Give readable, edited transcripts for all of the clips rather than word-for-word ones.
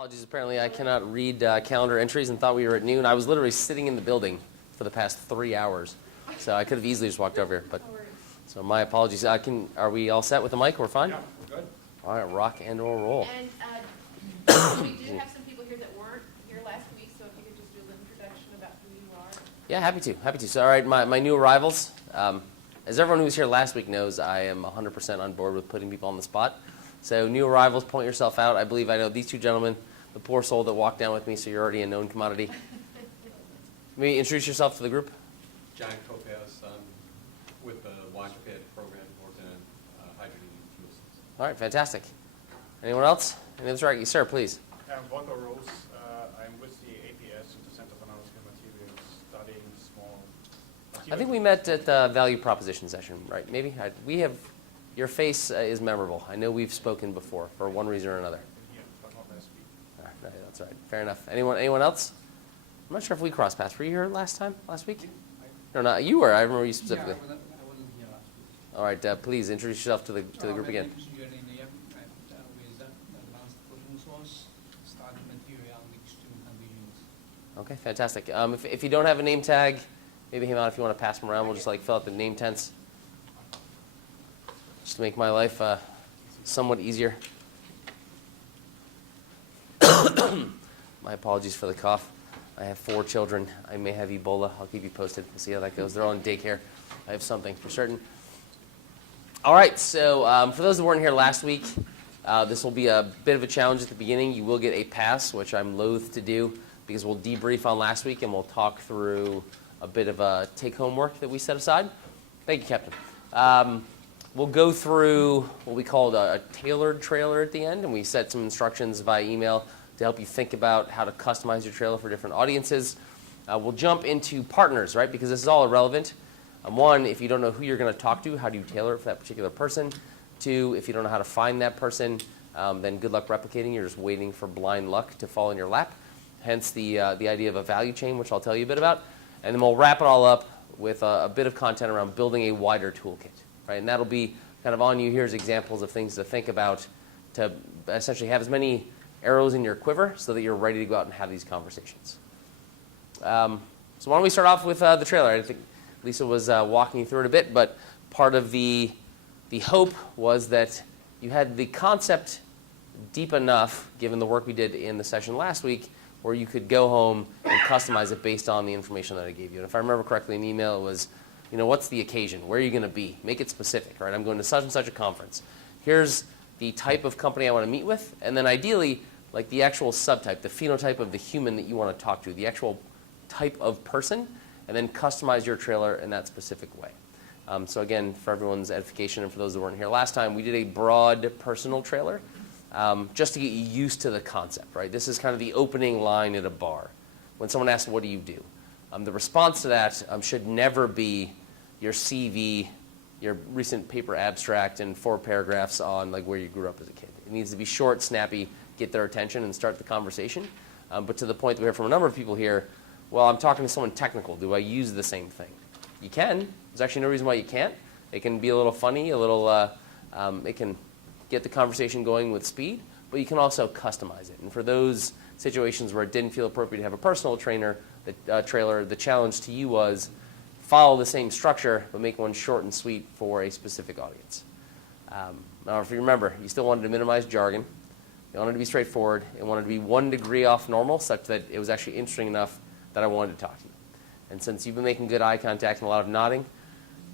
apologies. Apparently, I cannot read calendar entries and thought we were at noon. I was literally sitting in the building for the past 3 hours, so I could have easily just walked over here. But so my apologies. Are we all set with the mic? We're fine. Yeah, we're good. All right, rock and roll. And we do have some people here that weren't here last week, so if you could just do an introduction about who you are. Yeah, happy to. So, all right, my new arrivals. As everyone who was here last week knows, I am 100% on board with putting people on the spot. So new arrivals, point yourself out. I believe I know these two gentlemen, the poor soul that walked down with me, so you're already a known commodity. Maybe introduce yourself to the group. John Copias, with the Launchpad program, works in hydrogen fuel cells. All right, fantastic. Anyone else? Any other right? Sir, please. I'm Walter Rose. I'm with the APS, the Center for Analytical Materials, studying small materials. I think we met at the value proposition session, right? Maybe? We have, your face is memorable. I know we've spoken before for one reason or another. Yeah, but not last week. All right, no, that's all right. Fair enough. Anyone else? I'm not sure if we crossed paths. Were you here last week? No, not you were. I remember you specifically. Yeah, I wasn't here last week. All right, please introduce yourself to the group again. Okay, fantastic. If you don't have a name tag, maybe hang on if you want to pass them around. We'll just fill out the name tents, just to make my life somewhat easier. My apologies for the cough. I have 4 children. I may have Ebola. I'll keep you posted. We'll see how that goes. They're all in daycare. I have something for certain. All right, so for those that weren't here last week, this will be a bit of a challenge at the beginning. You will get a pass, which I'm loath to do, because we'll debrief on last week and we'll talk through a bit of a take-home work that we set aside. Thank you, Captain. We'll go through what we called a tailored trailer at the end, and we set some instructions via email to help you think about how to customize your trailer for different audiences. We'll jump into partners, right, because this is all irrelevant. One, if you don't know who you're going to talk to, how do you tailor it for that particular person? 2, if you don't know how to find that person, then good luck replicating. You're just waiting for blind luck to fall in your lap. Hence the idea of a value chain, which I'll tell you a bit about. And then we'll wrap it all up with a bit of content around building a wider toolkit, right? And that'll be kind of on you. Here's examples of things to think about to essentially have as many arrows in your quiver so that you're ready to go out and have these conversations. So why don't we start off with the trailer? I think Lisa was walking you through it a bit, but part of the hope was that you had the concept deep enough, given the work we did in the session last week, where you could go home and customize it based on the information that I gave you. And if I remember correctly in the email, it was, what's the occasion? Where are you going to be? Make it specific, right? I'm going to such and such a conference. Here's the type of company I want to meet with, and then ideally, like the actual subtype, the phenotype of the human that you want to talk to, the actual type of person, and then customize your trailer in that specific way. So again, for everyone's edification and for those that weren't here last time, we did a broad personal trailer just to get you used to the concept, right? This is kind of the opening line at a bar. When someone asks, what do you do? The response to that should never be your CV, your recent paper abstract, and 4 paragraphs on where you grew up as a kid. It needs to be short, snappy, get their attention, and start the conversation. But to the point that we heard from a number of people here, well, I'm talking to someone technical. Do I use the same thing? You can. There's actually no reason why you can't. It can be a little funny, it can get the conversation going with speed, but you can also customize it. And for those situations where it didn't feel appropriate to have a personal trailer, the challenge to you was follow the same structure, but make one short and sweet for a specific audience. Now, if you remember, you still wanted to minimize jargon. You wanted to be straightforward. It wanted to be 1 degree off normal, such that it was actually interesting enough that I wanted to talk to you. And since you've been making good eye contact and a lot of nodding,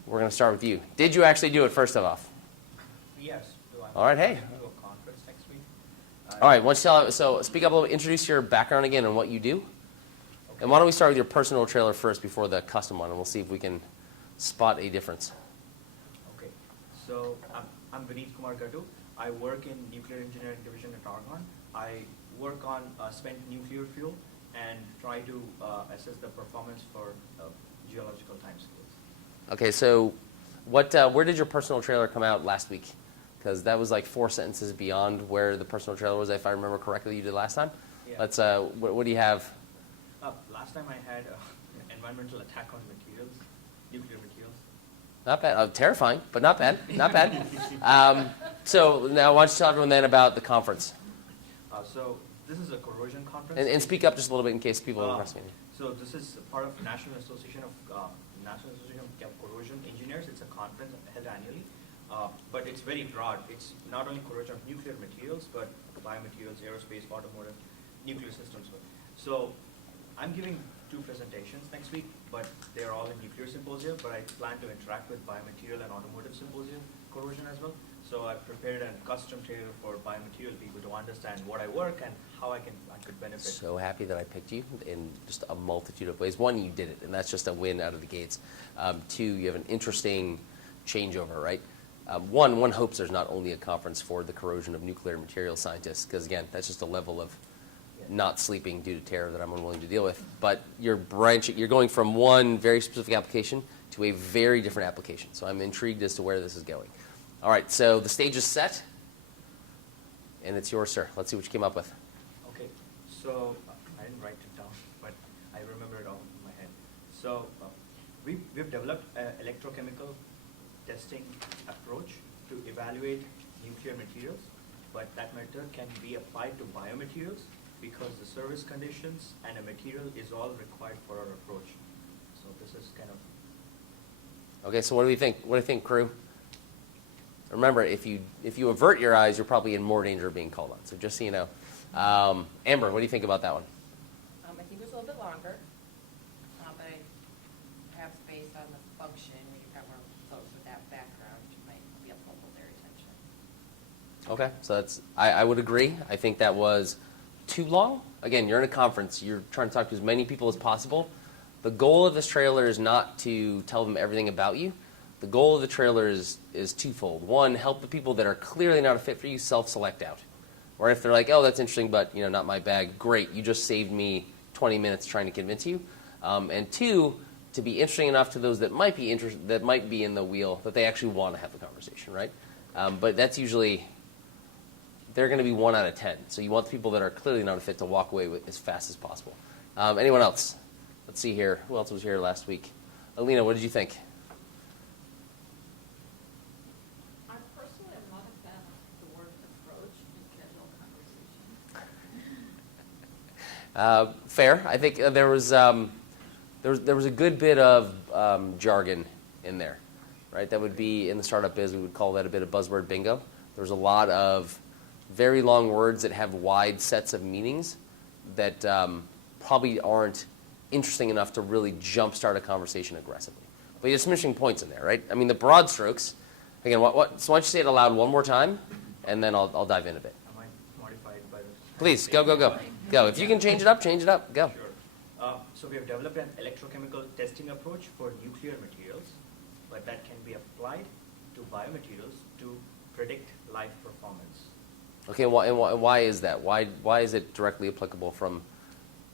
we're going to start with you. Did you actually do it, first off? Yes. All right, hey. Do a conference next week. All right, so speak up a little, introduce your background again and what you do. Okay. And why don't we start with your personal trailer first before the custom one, and we'll see if we can spot a difference. Okay. So I'm Vineet Kumar Gadu. I work in Nuclear Engineering Division at Argonne. I work on spent nuclear fuel and try to assess the performance for geological timescales. Okay, so where did your personal trailer come out last week? Because that was 4 sentences beyond where the personal trailer was, if I remember correctly, you did last time. Yeah. Let's. What do you have? Last time I had environmental attack on materials, nuclear materials. Not bad. Terrifying, but not bad. Not bad. So now why don't you tell everyone then about the conference? So This is a corrosion conference. And speak up just a little bit in case people are asking you. So this is part of National Association of Corrosion Engineers. It's a conference held annually, but it's very broad. It's not only corrosion of nuclear materials, but biomaterials, aerospace, automotive, nuclear systems. So I'm giving 2 presentations next week, but they're all in nuclear symposia. But I plan to interact with biomaterial and automotive symposium corrosion as well. So I've prepared a custom trailer for biomaterial people to understand what I work and how I could benefit. So happy that I picked you in just a multitude of ways. One, you did it, and that's just a win out of the gates. 2, you have an interesting changeover, right? One hopes there's not only a conference for the corrosion of nuclear material scientists, because again, that's just a level of not sleeping due to terror that I'm unwilling to deal with. But you're going from one very specific application to a very different application. So I'm intrigued as to where this is going. All right, so the stage is set, and it's yours, sir. Let's see what you came up with. Okay, so I didn't write it down, but I remember it all in my head. So we've developed an electrochemical testing approach to evaluate nuclear materials, but that method can be applied to biomaterials because the service conditions and a material is all required for our approach. So this is kind of... Okay, so what do you think? What do you think, crew? Remember, if you avert your eyes, you're probably in more danger of being called on. So just so you know. Amber, what do you think about that one? I think it was a little bit longer, but perhaps based on the function, when you've got more folks with that background, you might be able to hold their attention. Okay, so that's I would agree. I think that was too long. Again, you're in a conference. You're trying to talk to as many people as possible. The goal of this trailer is not to tell them everything about you. The goal of the trailer is twofold. One, help the people that are clearly not a fit for you self-select out. Or if they're like, oh, that's interesting, but not my bag, great, you just saved me 20 minutes trying to convince you. And 2, to be interesting enough to those that might be in the wheel that they actually want to have the conversation, right? But that's usually, they're going to be 1 out of 10. So you want the people that are clearly not a fit to walk away with as fast as possible. Anyone else? Let's see here. Who else was here last week? Alina, what did you think? I personally am not a fan of the word approach in casual conversation. Fair. I think there was a good bit of jargon in there, right? That would be in the startup biz. We would call that a bit of buzzword bingo. There's a lot of very long words that have wide sets of meanings that probably aren't interesting enough to really jumpstart a conversation aggressively. But there's some interesting points in there, right? I mean, the broad strokes. Again, so why don't you say it aloud one more time, and then I'll dive in a bit. I might modify it by the... Please, go. Go. If you can change it up, go. Sure. So we have developed an electrochemical testing approach for nuclear materials, but that can be applied to biomaterials to predict life performance. Okay, why is that? Why is it directly applicable from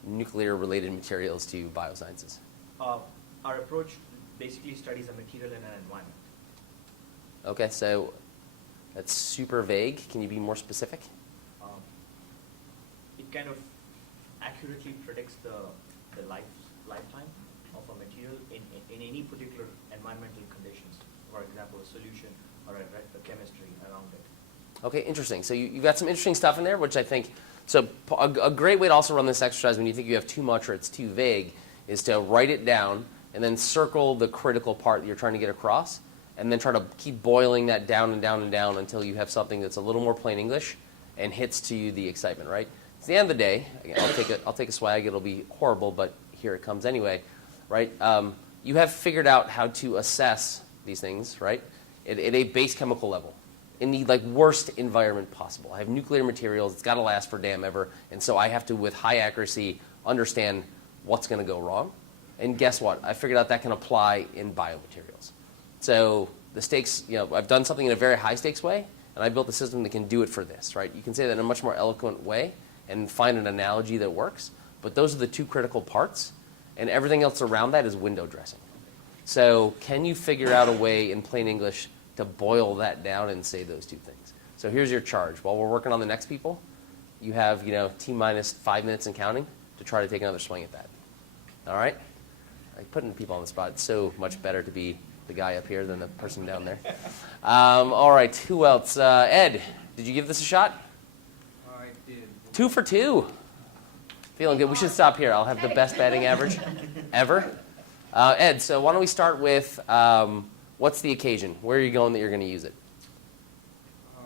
nuclear-related materials to biosciences? Our approach basically studies a material in an environment. Okay, so that's super vague. Can you be more specific? It kind of accurately predicts the lifetime of a material in any particular environmental conditions. For example, a solution or a chemistry around it. Okay, interesting. So you've got some interesting stuff in there, which I think, so a great way to also run this exercise when you think you have too much or it's too vague is to write it down and then circle the critical part that you're trying to get across and then try to keep boiling that down and down and down until you have something that's a little more plain English and hits to you the excitement, right? At the end of the day, again, I'll take a swag, it'll be horrible, but here it comes anyway, right? You have figured out how to assess these things, right, at a base chemical level in the worst environment possible. I have nuclear materials, it's got to last for damn ever, and so I have to, with high accuracy, understand what's going to go wrong. And guess what? I figured out that can apply in biomaterials. So the stakes, I've done something in a very high stakes way, and I built a system that can do it for this, right? You can say that in a much more eloquent way and find an analogy that works, but those are the 2 critical parts, and everything else around that is window dressing. So can you figure out a way in plain English to boil that down and say those 2 things? So here's your charge. While we're working on the next people, you have, T-minus 5 minutes and counting to try to take another swing at that. All right? Putting people on the spot, it's so much better to be the guy up here than the person down there. All right, who else? Ed, did you give this a shot? I did. 2 for 2. Feeling good. We should stop here. I'll have the best batting average ever. Ed, so why don't we start with what's the occasion? Where are you going that you're going to use it? I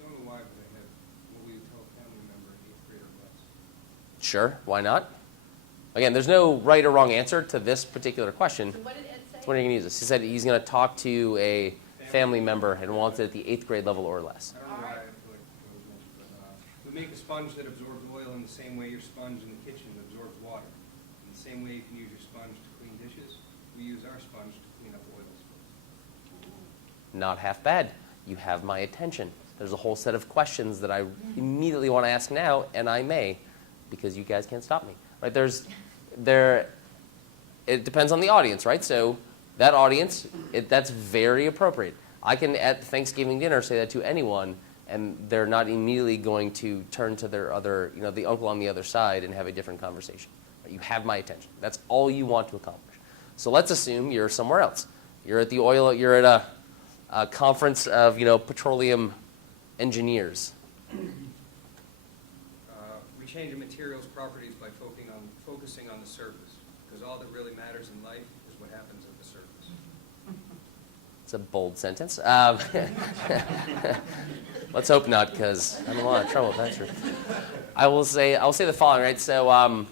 don't know why, but I had what we would tell a family member in 8th grade or less. Sure, why not? Again, there's no right or wrong answer to this particular question. So what did Ed say? So when are you going to use this? He said he's going to talk to a family member and wants it at the 8th grade level or less. I don't know why I feel like it was mentioned, but we make a sponge that absorbs oil in the same way your sponge in the kitchen absorbs water. In the same way you can use your sponge to clean dishes, we use our sponge to clean up oil spills. Not half bad. You have my attention. There's a whole set of questions that I immediately want to ask now, and I may, because you guys can't stop me. Right? It depends on the audience, right? So that audience, that's very appropriate. I can, at Thanksgiving dinner, say that to anyone, and they're not immediately going to turn to their other, the uncle on the other side and have a different conversation. You have my attention. That's all you want to accomplish. So let's assume you're somewhere else. You're at you're at a conference of, petroleum engineers. We change a material's properties by focusing on the surface, because all that really matters in life is what happens at the surface. It's a bold sentence. Let's hope not, because I'm in a lot of trouble if that's true. I'll say the following, right? So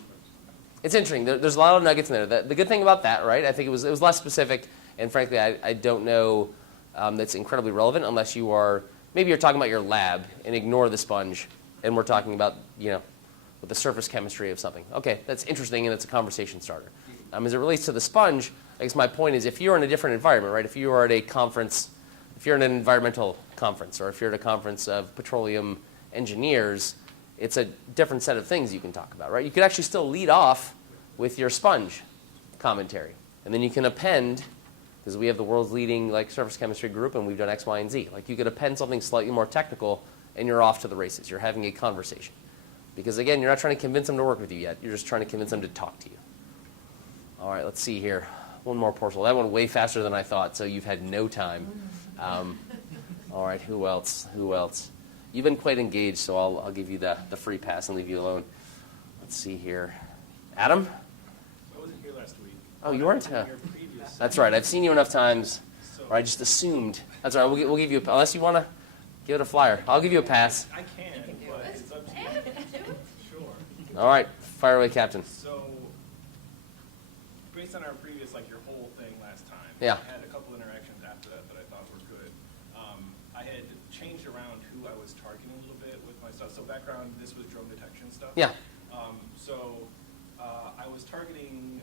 it's interesting. There's a lot of nuggets in there. The good thing about that, right? I think it was less specific, and frankly, I don't know that's incredibly relevant unless maybe you're talking about your lab and ignore the sponge, and we're talking about with the surface chemistry of something. Okay, that's interesting, and it's a conversation starter. As it relates to the sponge, I guess my point is if you're in a different environment, right? If you are at a conference, if you're in an environmental conference, or if you're at a conference of petroleum engineers, it's a different set of things you can talk about, right? You could actually still lead off with your sponge commentary, and then you can append, because we have the world's leading surface chemistry group, and we've done X, Y, and Z. You could append something slightly more technical, and you're off to the races. You're having a conversation. Because again, you're not trying to convince them to work with you yet. You're just trying to convince them to talk to you. All right, let's see here. One more portal. That went way faster than I thought, so you've had no time. All right, who else? You've been quite engaged, so I'll give you the free pass and leave you alone. Let's see here. Adam? I wasn't here last week. Oh, you weren't? Your previous. That's right. I've seen you enough times, or I just assumed. That's all right. We'll give you unless you want to give it a flyer. I'll give you a pass. I can, but it's up to you. Ed, do it. Sure. All right, fire away, Captain. So, based on our previous, your whole thing last time, Yeah. I had a couple interactions after that I thought were good. I had changed around who I was targeting a little bit with my stuff. So background, this was drone detection stuff. Yeah. I was targeting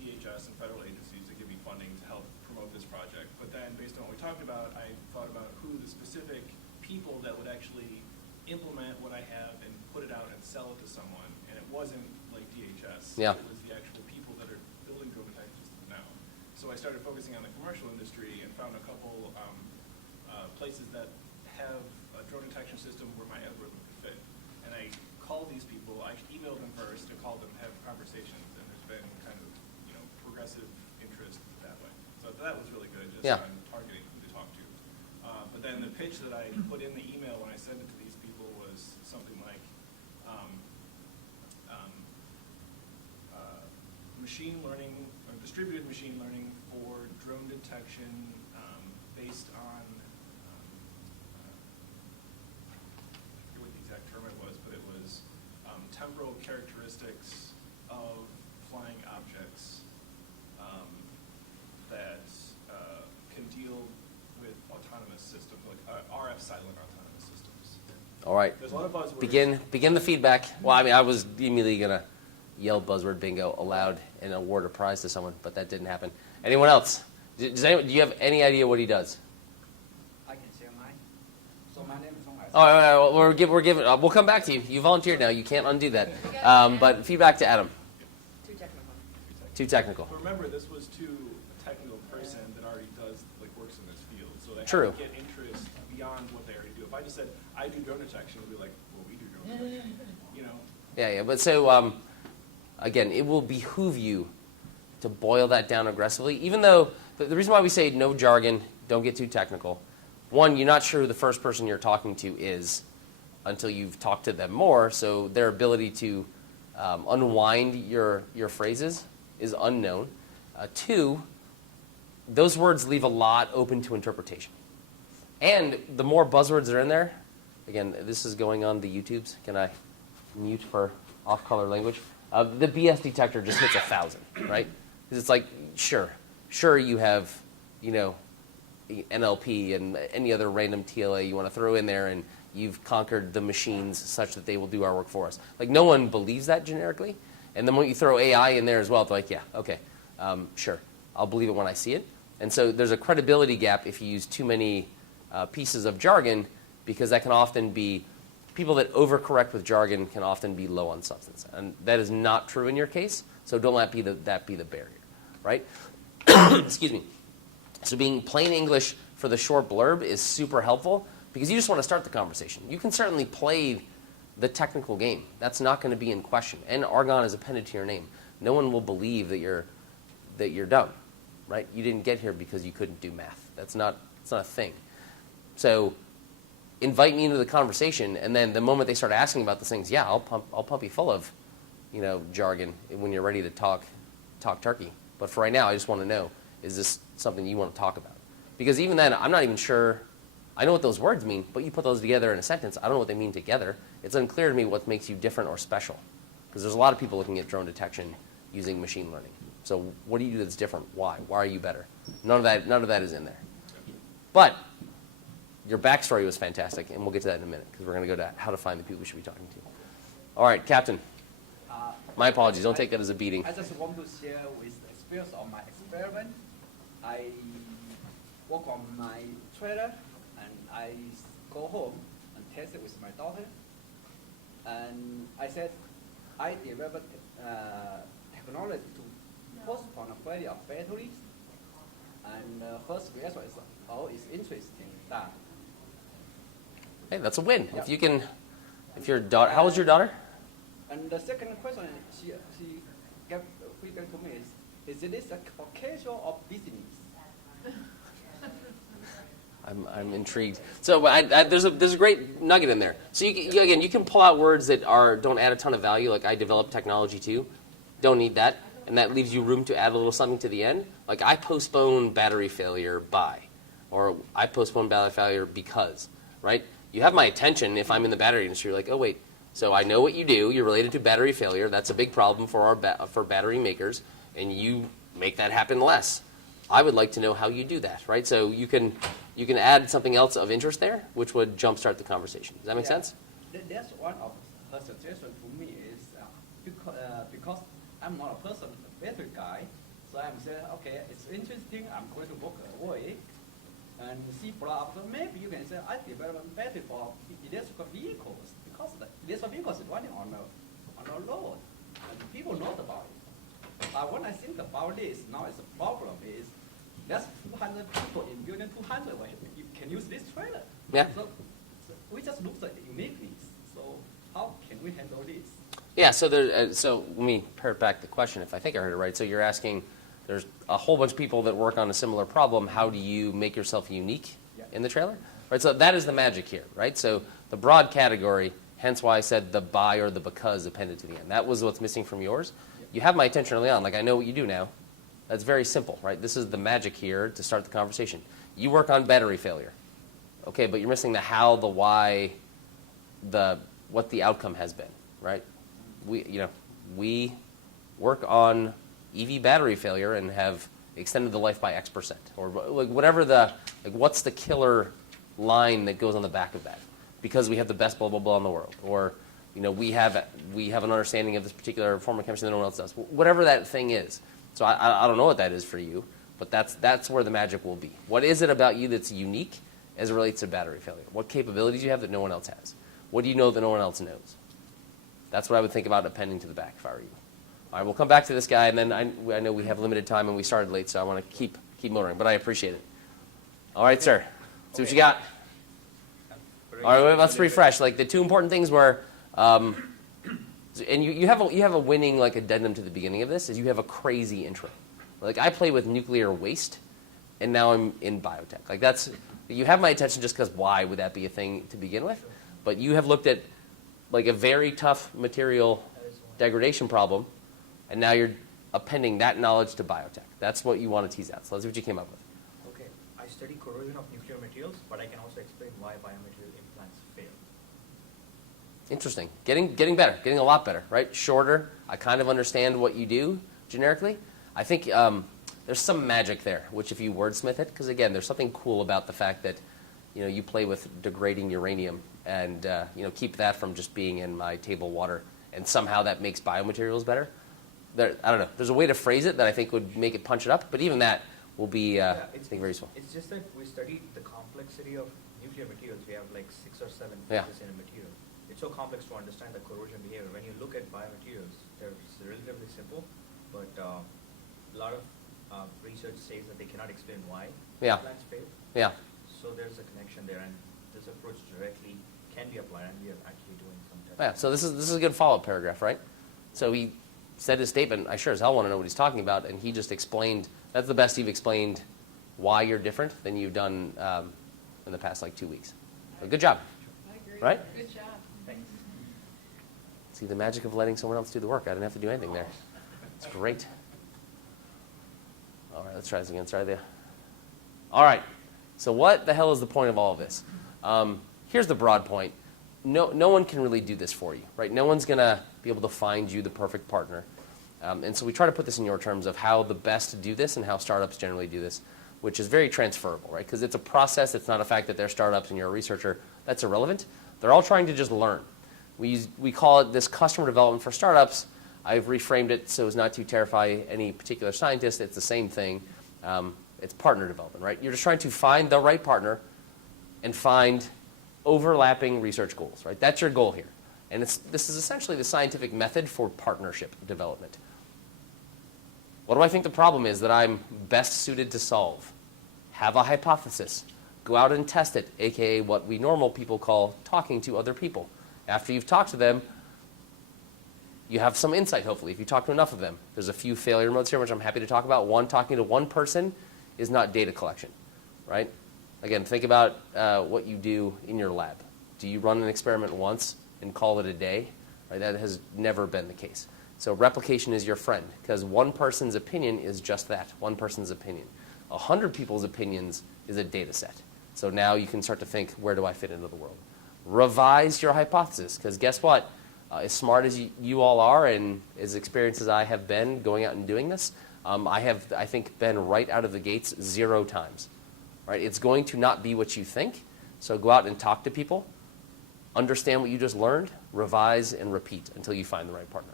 DHS and federal agencies to give me funding to help promote this project. But then, based on what we talked about, I thought about who the specific people that would actually implement what I have and put it out and sell it to someone. And it wasn't DHS. Yeah. It was the actual people that are building drone detection systems now. So I started focusing on the commercial industry and found a couple places that have a drone detection system where my algorithm could fit. And I called these people. I emailed them first to call them, have conversations, and there's been kind of progressive interest that way. So that was really good, just Yeah. on targeting who to talk to. But then the pitch that I put in the email when I sent it to these people was something like machine learning, or distributed machine learning for drone detection based on, I forget what the exact term it was, but it was temporal characteristics of flying objects that can deal with autonomous systems, RF silent autonomous systems. All right. There's a lot of buzzwords. Begin the feedback. Well, I was immediately going to yell buzzword bingo aloud and award a prize to someone, but that didn't happen. Anyone else? Do you have any idea what he does? I can share mine. So my name is Ong. All right, we're giving. We'll come back to you. You volunteered now. You can't undo that. But feedback to Adam. Too technical. Too technical. But remember, this was to a technical person that already does, works in this field. So they True. have to get interest beyond what they already do. If I just said, I do drone detection, it'll be like, well, we do drone detection. Yeah. But so, again, it will behoove you to boil that down aggressively, even though the reason why we say no jargon, don't get too technical. One, you're not sure who the first person you're talking to is. until you've talked to them more. So their ability to unwind your phrases is unknown. 2, those words leave a lot open to interpretation. And the more buzzwords are in there, again, this is going on the YouTubes. Can I mute for off-color language? The BS detector just hits 1,000, right? Because it's like, sure you have, NLP and any other random TLA you want to throw in there, and you've conquered the machines such that they will do our work for us. Like, no one believes that generically. And then when you throw AI in there as well, it's like, yeah, okay, sure. I'll believe it when I see it. And so there's a credibility gap if you use too many pieces of jargon, because that can often be, people that overcorrect with jargon can often be low on substance. And that is not true in your case, so don't let that be the barrier, right? Excuse me. So being plain English for the short blurb is super helpful, because you just want to start the conversation. You can certainly play the technical game. That's not going to be in question. And Argonne is appended to your name. No one will believe that you're dumb, right? You didn't get here because you couldn't do math. It's not a thing. So invite me into the conversation, and then the moment they start asking about these things, yeah, I'll pump you full of, jargon when you're ready to talk turkey. But for right now, I just want to know, is this something you want to talk about? Because even then, I'm not even sure. I know what those words mean, but you put those together in a sentence, I don't know what they mean together. It's unclear to me what makes you different or special. Because there's a lot of people looking at drone detection using machine learning. So what do you do that's different? Why? Why are you better? None of that is in there. But your backstory was fantastic, and we'll get to that in a minute, because we're going to go to how to find the people we should be talking to. All right, Captain. My apologies. Don't take that as a beating. I just want to share with the experience of my experiment. I work on my trailer, and I go home and test it with my daughter. And I said, I developed technology to postpone the quality of batteries. And first reaction is, oh, it's interesting. Done. Hey, that's a win. Yep. If you can, if your daughter, how old's your daughter? And the second question she gave feedback to me is this a occasional or business? I'm intrigued. So there's a great nugget in there. So you can pull out words that don't add a ton of value, like I developed technology too. Don't need that, and that leaves you room to add a little something to the end. Like I postpone battery failure by, or I postpone battery failure because, right? You have my attention if I'm in the battery industry. You're like, oh wait, so I know what you do. You're related to battery failure. That's a big problem for for battery makers, and you make that happen less. I would like to know how you do that, right? So you can add something else of interest there, which would jumpstart the conversation. Does that make sense? That's one of her suggestion to me is because I'm not a person, a battery guy, so I'm saying, okay, it's interesting. I'm going to walk away and see product. Maybe you can say I developed battery for electrical vehicles because the electrical vehicles is running on a road, and people know about it. But when I think about this, now it's a problem is there's 200 people in building 200 you can use this trailer. Yeah. So we just look at uniqueness. So how can we handle this? Yeah. So let me pare back the question if I think I heard it right. So you're asking, there's a whole bunch of people that work on a similar problem. How do you make yourself unique in the trailer? Right. So that is the magic here, right? So the broad category, hence why I said the by or the because appended to the end. That was what's missing from yours. You have my attention early on. Like, I know what you do now. That's very simple, right? This is the magic here to start the conversation. You work on battery failure. Okay, but you're missing the how, the why, what the outcome has been, right? We work on EV battery failure and have extended the life by X%. Or like whatever what's the killer line that goes on the back of that? Because we have the best blah, blah, blah in the world. Or we have an understanding of this particular form of chemistry that no one else does. Whatever that thing is. So I don't know what that is for you, but that's where the magic will be. What is it about you that's unique as it relates to battery failure? What capabilities do you have that no one else has? What do you know that no one else knows? That's what I would think about appending to the back if I were you. All right, we'll come back to this guy, and then I know we have limited time and we started late, so I want to keep motoring, but I appreciate it. All right, sir. See what you got. All right, well, let's refresh. Like the two important things were. And you have a winning like addendum to the beginning of this is you have a crazy intro. Like I play with nuclear waste, and now I'm in biotech. Like you have my attention just because why would that be a thing to begin with? But you have looked at like a very tough material degradation problem, and now you're appending that knowledge to biotech. That's what you want to tease out. So let's see what you came up with. Okay, I study corrosion of nuclear materials, but I can also explain why biomaterial implants fail. Interesting. Getting better. Getting a lot better, right? Shorter. I kind of understand what you do generically. I think there's some magic there, which if you wordsmith it, because again, there's something cool about the fact that you play with degrading uranium and keep that from just being in my table water, and somehow that makes biomaterials better. I don't know. There's a way to phrase it that I think would make it punch it up, but even that will be, I think, very useful. It's just that we studied the complexity of nuclear materials. We have like 6 or 7 Yeah. phases in a material. It's so complex to understand the corrosion behavior. When you look at biomaterials, they're relatively simple, but a lot of research says that they cannot explain why Yeah. implants fail. Yeah. So there's a connection there, and this approach directly can be applied, and we are actually doing some testing. Yeah, so this is a good follow-up paragraph, right? So he said his statement, I sure as hell want to know what he's talking about, and he just explained, that's the best you've explained why you're different than you've done in the past, 2 weeks. So good job. I agree. Right? Good job. Thanks. See, the magic of letting someone else do the work. I didn't have to do anything there. It's great. All right, let's try this again. Sorry there. All right, so what the hell is the point of all of this? Here's the broad point. No one can really do this for you, right? No one's going to be able to find you the perfect partner. And so we try to put this in your terms of how the best to do this and how startups generally do this, which is very transferable, right? Because it's a process. It's not a fact that they're startups and you're a researcher. That's irrelevant. They're all trying to just learn. We call it this customer development for startups. I've reframed it so as not to terrify any particular scientist. It's the same thing. It's partner development, right? You're just trying to find the right partner and find overlapping research goals, right? That's your goal here. And this is essentially the scientific method for partnership development. What do I think the problem is that I'm best suited to solve? Have a hypothesis. Go out and test it, aka what we normal people call talking to other people. After you've talked to them, you have some insight, hopefully, if you talk to enough of them. There's a few failure modes here, which I'm happy to talk about. One, talking to one person is not data collection, right? Again, think about what you do in your lab. Do you run an experiment once and call it a day? Right? That has never been the case. So replication is your friend, because one person's opinion is just that, one person's opinion. 100 people's opinions is a data set. So now you can start to think, where do I fit into the world? Revise your hypothesis, because guess what? As smart as you all are and as experienced as I have been going out and doing this, I have, I think, been right out of the gates 0 times. Right? It's going to not be what you think, so go out and talk to people, understand what you just learned, revise, and repeat until you find the right partner.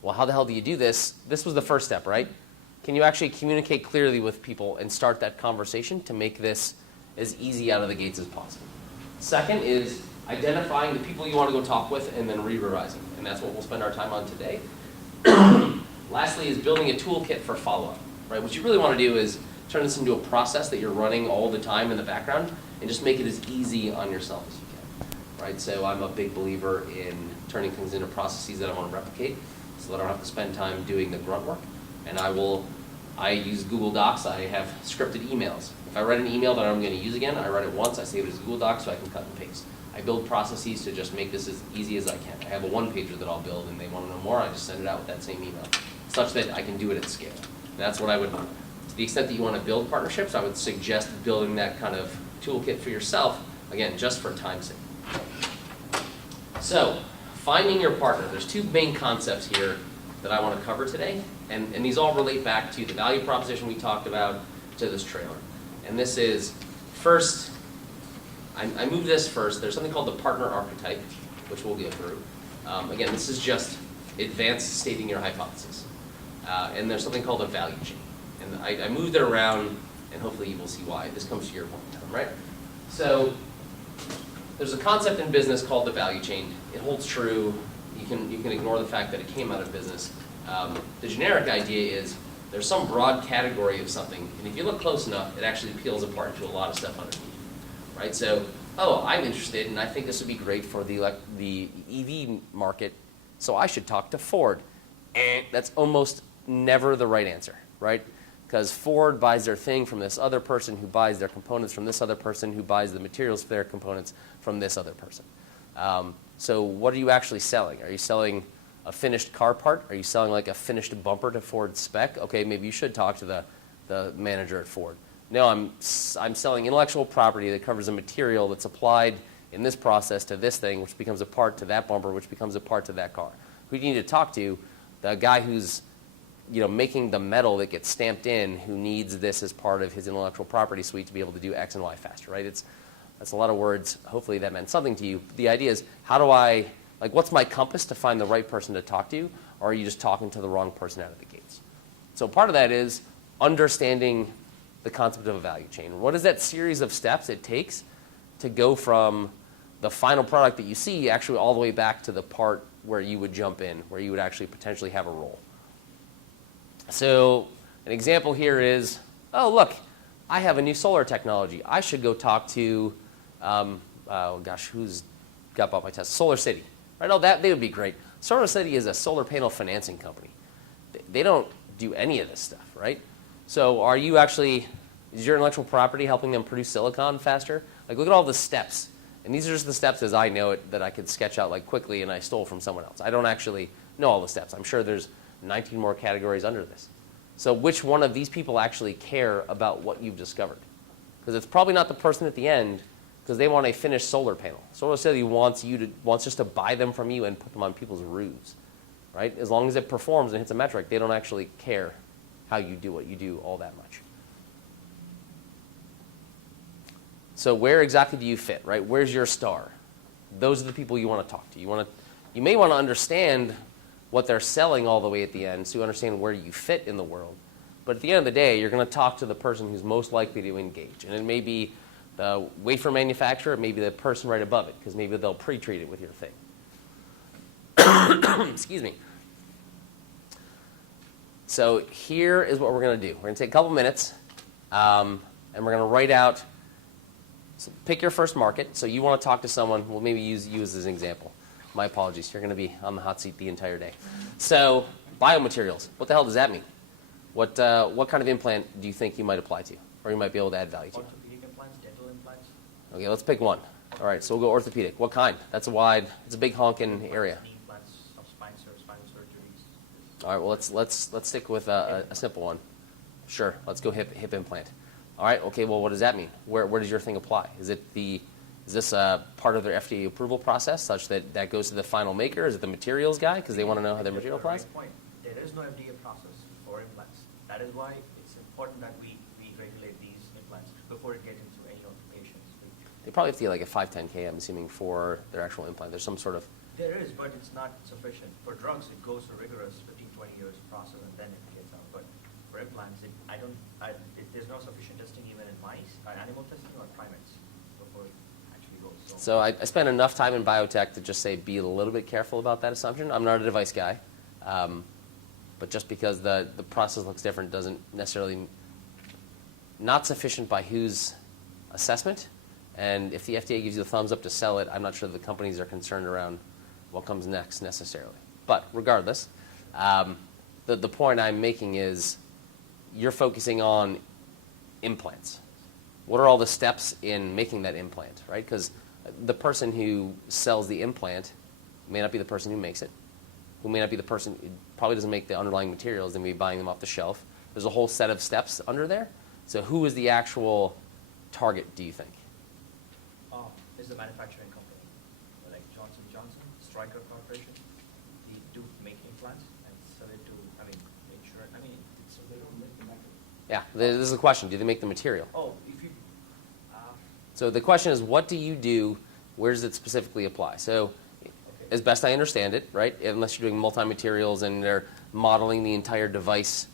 Well, how the hell do you do this? This was the first step, right? Can you actually communicate clearly with people and start that conversation to make this as easy out of the gates as possible? Second is identifying the people you want to go talk with and then re-revising. And that's what we'll spend our time on today. Lastly is building a toolkit for follow-up. Right? What you really want to do is turn this into a process that you're running all the time in the background and just make it as easy on yourself as you can. Right? So I'm a big believer in turning things into processes that I want to replicate so that I don't have to spend time doing the grunt work. And I use Google Docs. I have scripted emails. If I write an email that I'm going to use again, I write it once, I save it as Google Docs so I can cut and paste. I build processes to just make this as easy as I can. I have a one-pager that I'll build, and they want to know more, I just send it out with that same email, such that I can do it at scale. And that's what I would, to the extent that you want to build partnerships, I would suggest building that kind of toolkit for yourself, again, just for time's sake. So, finding your partner. There's 2 main concepts here that I want to cover today, and these all relate back to the value proposition we talked about, to this trailer. And this is, first, I moved this first. There's something called the partner archetype, which we'll go through. Again, this is just advanced stating your hypothesis. And there's something called a value chain. And I moved it around, and hopefully you will see why. This comes to your point in time, right? So there's a concept in business called the value chain. It holds true. You can ignore the fact that it came out of business. The generic idea is there's some broad category of something, and if you look close enough, it actually peels apart into a lot of stuff underneath. Right? So, I'm interested, and I think this would be great for the EV market, so I should talk to Ford. That's almost never the right answer, right? because Ford buys their thing from this other person who buys their components from this other person who buys the materials for their components from this other person. So what are you actually selling? Are you selling a finished car part? Are you selling like a finished bumper to Ford spec? Okay, maybe you should talk to the manager at Ford. No, I'm selling intellectual property that covers a material that's applied in this process to this thing, which becomes a part to that bumper, which becomes a part to that car. Who do you need to talk to? The guy who's making the metal that gets stamped in, who needs this as part of his intellectual property suite to be able to do X and Y faster, right? That's a lot of words. Hopefully that meant something to you. The idea is, what's my compass to find the right person to talk to, or are you just talking to the wrong person out of the gates? So part of that is understanding the concept of a value chain. What is that series of steps it takes to go from the final product that you see actually all the way back to the part where you would jump in, where you would actually potentially have a role? So an example here is, oh, look, I have a new solar technology. I should go talk to, who's got bought my test? Solar City. Right? Oh, they would be great. Solar City is a solar panel financing company. They don't do any of this stuff, right? So is your intellectual property helping them produce silicon faster? Look at all the steps. And these are just the steps as I know it that I could sketch out quickly and I stole from someone else. I don't actually know all the steps. I'm sure there's 19 more categories under this. So which one of these people actually care about what you've discovered? Because it's probably not the person at the end, because they want a finished solar panel. Solar City wants just to buy them from you and put them on people's roofs, right? As long as it performs and hits a metric, they don't actually care how you do what you do all that much. So where exactly do you fit, right? Where's your star? Those are the people you want to talk to. You may want to understand what they're selling all the way at the end, so you understand where you fit in the world. But at the end of the day, you're going to talk to the person who's most likely to engage. And it may be the wafer manufacturer, it may be the person right above it, because maybe they'll pre-treat it with your thing. Excuse me. So here is what we're going to do. We're going to take a couple minutes, and we're going to write out, so pick your first market. So you want to talk to someone, we'll maybe use you as an example. My apologies, you're going to be on the hot seat the entire day. So biomaterials, what the hell does that mean? What kind of implant do you think you might apply to, or you might be able to add value to? Orthopedic implants, dental implants. Okay, let's pick one. All right, so we'll go orthopedic. What kind? It's a big honking area. Knee implants, of spinal surgeries. All right, well, let's stick with a simple one. Sure, let's go hip implant. All right, okay, well, what does that mean? Where does your thing apply? Is this part of their FDA approval process such that goes to the final maker? Is it the materials guy because they want to know how their material applies? Great point. There is no FDA process for implants. That is why it's important that we regulate these implants before it gets into any of the patients. They probably have to get like a 510K, I'm assuming, for their actual implant. There's some sort of... There is, but it's not sufficient. For drugs, it goes through rigorous 15, 20 years process and then it gets out. But for implants, there's no sufficient testing even in mice, animal testing or primates before it actually goes. So I spent enough time in biotech to just say be a little bit careful about that assumption. I'm not a device guy. But just because the process looks different doesn't necessarily... Not sufficient by whose assessment. And if the FDA gives you the thumbs up to sell it, I'm not sure the companies are concerned around what comes next necessarily. But regardless, the point I'm making is you're focusing on implants. What are all the steps in making that implant, right? Because the person who sells the implant may not be the person who makes it, who may not be the person who probably doesn't make the underlying materials. They may be buying them off the shelf. There's a whole set of steps under there. So who is the actual target, do you think? Is the manufacturing company, like Johnson & Johnson, Stryker Corporation. They do make implants and sell it to, insurance. So they don't make the metal. Yeah, this is the question. Do they make the material? Oh, if you... So the question is, what do you do? Where does it specifically apply? So as best I understand it, right, unless you're doing multi-materials and they're modeling the entire device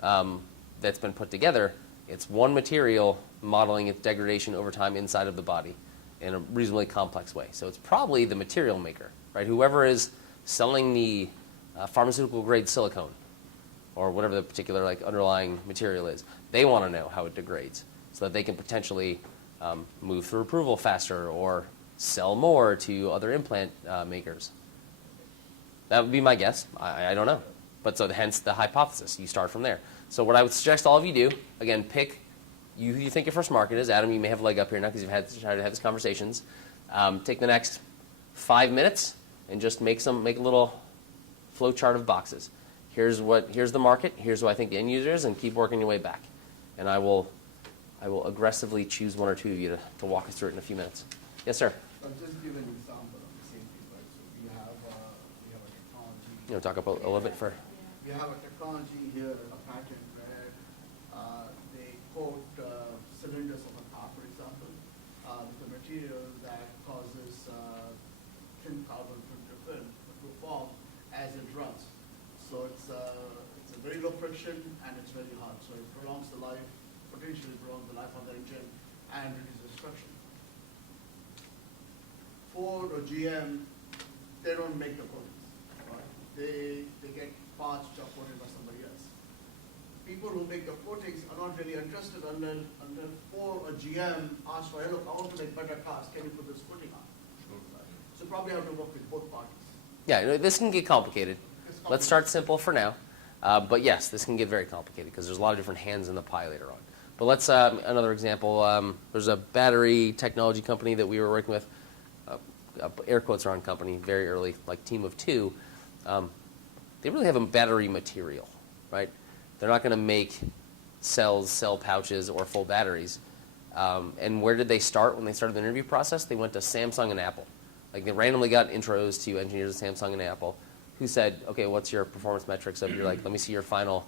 that's been put together, it's one material modeling its degradation over time inside of the body in a reasonably complex way. So it's probably the material maker, right? Whoever is selling the pharmaceutical-grade silicone or whatever the particular underlying material is, they want to know how it degrades so that they can potentially move through approval faster or sell more to other implant makers. That would be my guess. I don't know. But so hence the hypothesis. You start from there. So what I would suggest all of you do, again, pick who you think your first market is. Adam, you may have a leg up here now because you've had tried to have these conversations. Take the next 5 minutes and just make a little flow chart of boxes. Here's the market. Here's who I think the end user is, and keep working your way back. And I will aggressively choose one or two of you to walk us through it in a few minutes. Yes, sir. So I'll just give an example of the same thing, right? So we have a technology. You want to talk about a little bit for? We have a technology here, a patent where they coat cylinders of a car, for example, with a material that causes thin carbon film to form as it runs. So it's a very low friction and it's very hard. So it prolongs the life, potentially prolongs the life of the engine and reduces destruction. Ford or GM, they don't make the coatings, right? They get parts which are coated by somebody else. People who make the coatings are not really interested until Ford or GM ask for, hey, look, I want to make better cars. Can you put this coating on? So probably have to work with both parties. Yeah, this can get complicated. Let's start simple for now. But yes, this can get very complicated because there's a lot of different hands in the pie later on. But let's, another example, there's a battery technology company that we were working with, air quotes are on company, very early, like team of two. They really have a battery material, right? They're not going to make cells, cell pouches, or full batteries. And where did they start when they started the interview process? They went to Samsung and Apple. Like they randomly got intros to engineers at Samsung and Apple who said, okay, what's your performance metrics of your, like, let me see your final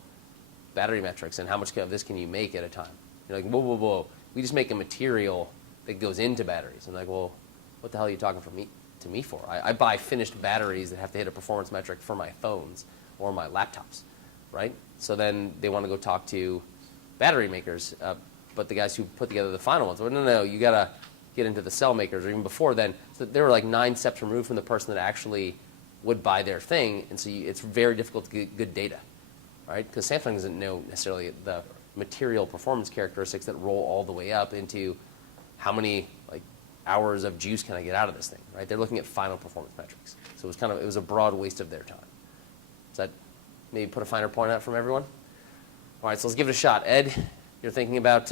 battery metrics and how much of this can you make at a time? You're like, whoa, whoa, whoa. We just make a material that goes into batteries. And like, well, what the hell are you talking to me for? I buy finished batteries that have to hit a performance metric for my phones or my laptops, right? So then they want to go talk to battery makers, but the guys who put together the final ones, well, no, you got to get into the cell makers, or even before then. So they were like 9 steps removed from the person that actually would buy their thing, and so it's very difficult to get good data, right? Because Samsung doesn't know necessarily the material performance characteristics that roll all the way up into how many hours of juice can I get out of this thing, right? They're looking at final performance metrics. So it was a broad waste of their time. Does that maybe put a finer point out from everyone? All right, so let's give it a shot. Ed, you're thinking about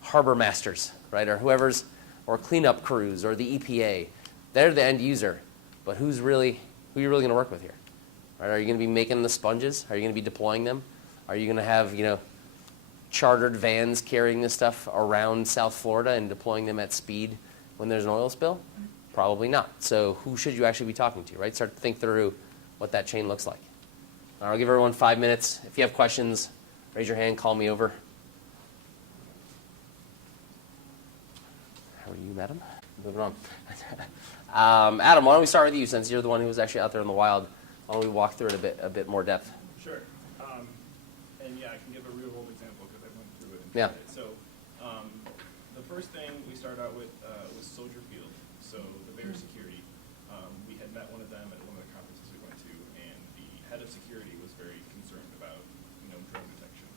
harbor masters, right? Or cleanup crews, or the EPA. They're the end user, but who are you really going to work with here? Right? Are you going to be making the sponges? Are you going to be deploying them? Are you going to have, chartered vans carrying this stuff around South Florida and deploying them at speed when there's an oil spill? Probably not. So who should you actually be talking to, right? Start to think through what that chain looks like. All right, I'll give everyone 5 minutes. If you have questions, raise your hand, call me over. How are you, madam? Moving on. Adam, why don't we start with you, since you're the one who was actually out there in the wild. Why don't we walk through it a bit more depth? Sure. And yeah, I can give a real world example because I went through it. And Yeah. tried it. So the first thing we started out with was Soldier Field, so the Bear Security. We had met one of them at one of the conferences we went to, and the head of security was very concerned about drone detection.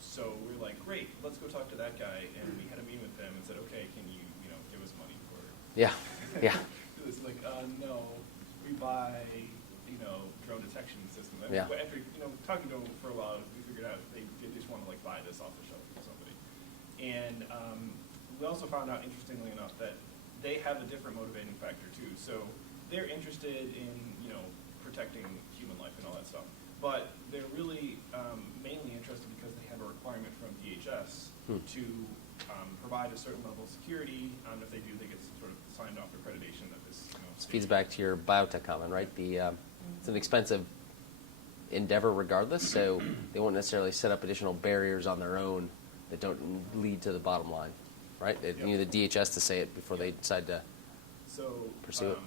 So we were like, great, let's go talk to that guy, and we had a meeting with him and said, okay, can you give us money for it? Yeah. Yeah. It was like, no, we buy, drone detection system. And Yeah. after, talking to them for a while, we figured out they just want to buy this off the shelf from somebody. And we also found out, interestingly enough, that they have a different motivating factor too. So they're interested in, protecting human life and all that stuff. But they're really mainly interested because they have a requirement from DHS to provide a certain level of security. If they do, they get sort of signed off accreditation that this. This feeds back to your biotech comment, right? It's an expensive endeavor regardless, so they won't necessarily set up additional barriers on their own that don't lead to the bottom line, right? They need the DHS to say it before they decide to pursue it.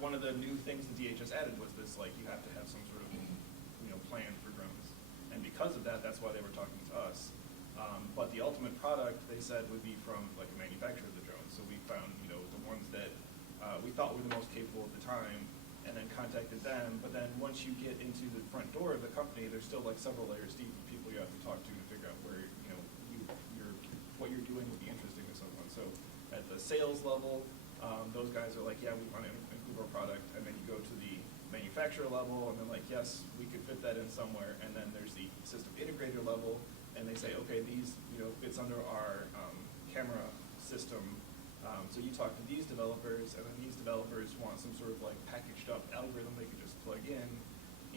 One of the new things the DHS added was this, you have to have some sort of, plan for drones. And because of that, that's why they were talking to us. But the ultimate product, they said, would be from, a manufacturer of the drones. So we found, the ones that we thought were the most capable at the time, and then contacted them. But then once you get into the front door of the company, there's still, several layers deep of people you have to talk to figure out where, what you're doing would be interesting to someone. So at the sales level, those guys are like, yeah, we want to improve our product. And then you go to the manufacturer manufacturer level, and then like, yes, we could fit that in somewhere, and then there's the system integrator level, and they say, okay, these, fits under our camera system. So you talk to these developers, and then these developers want some sort of like packaged up algorithm they can just plug in,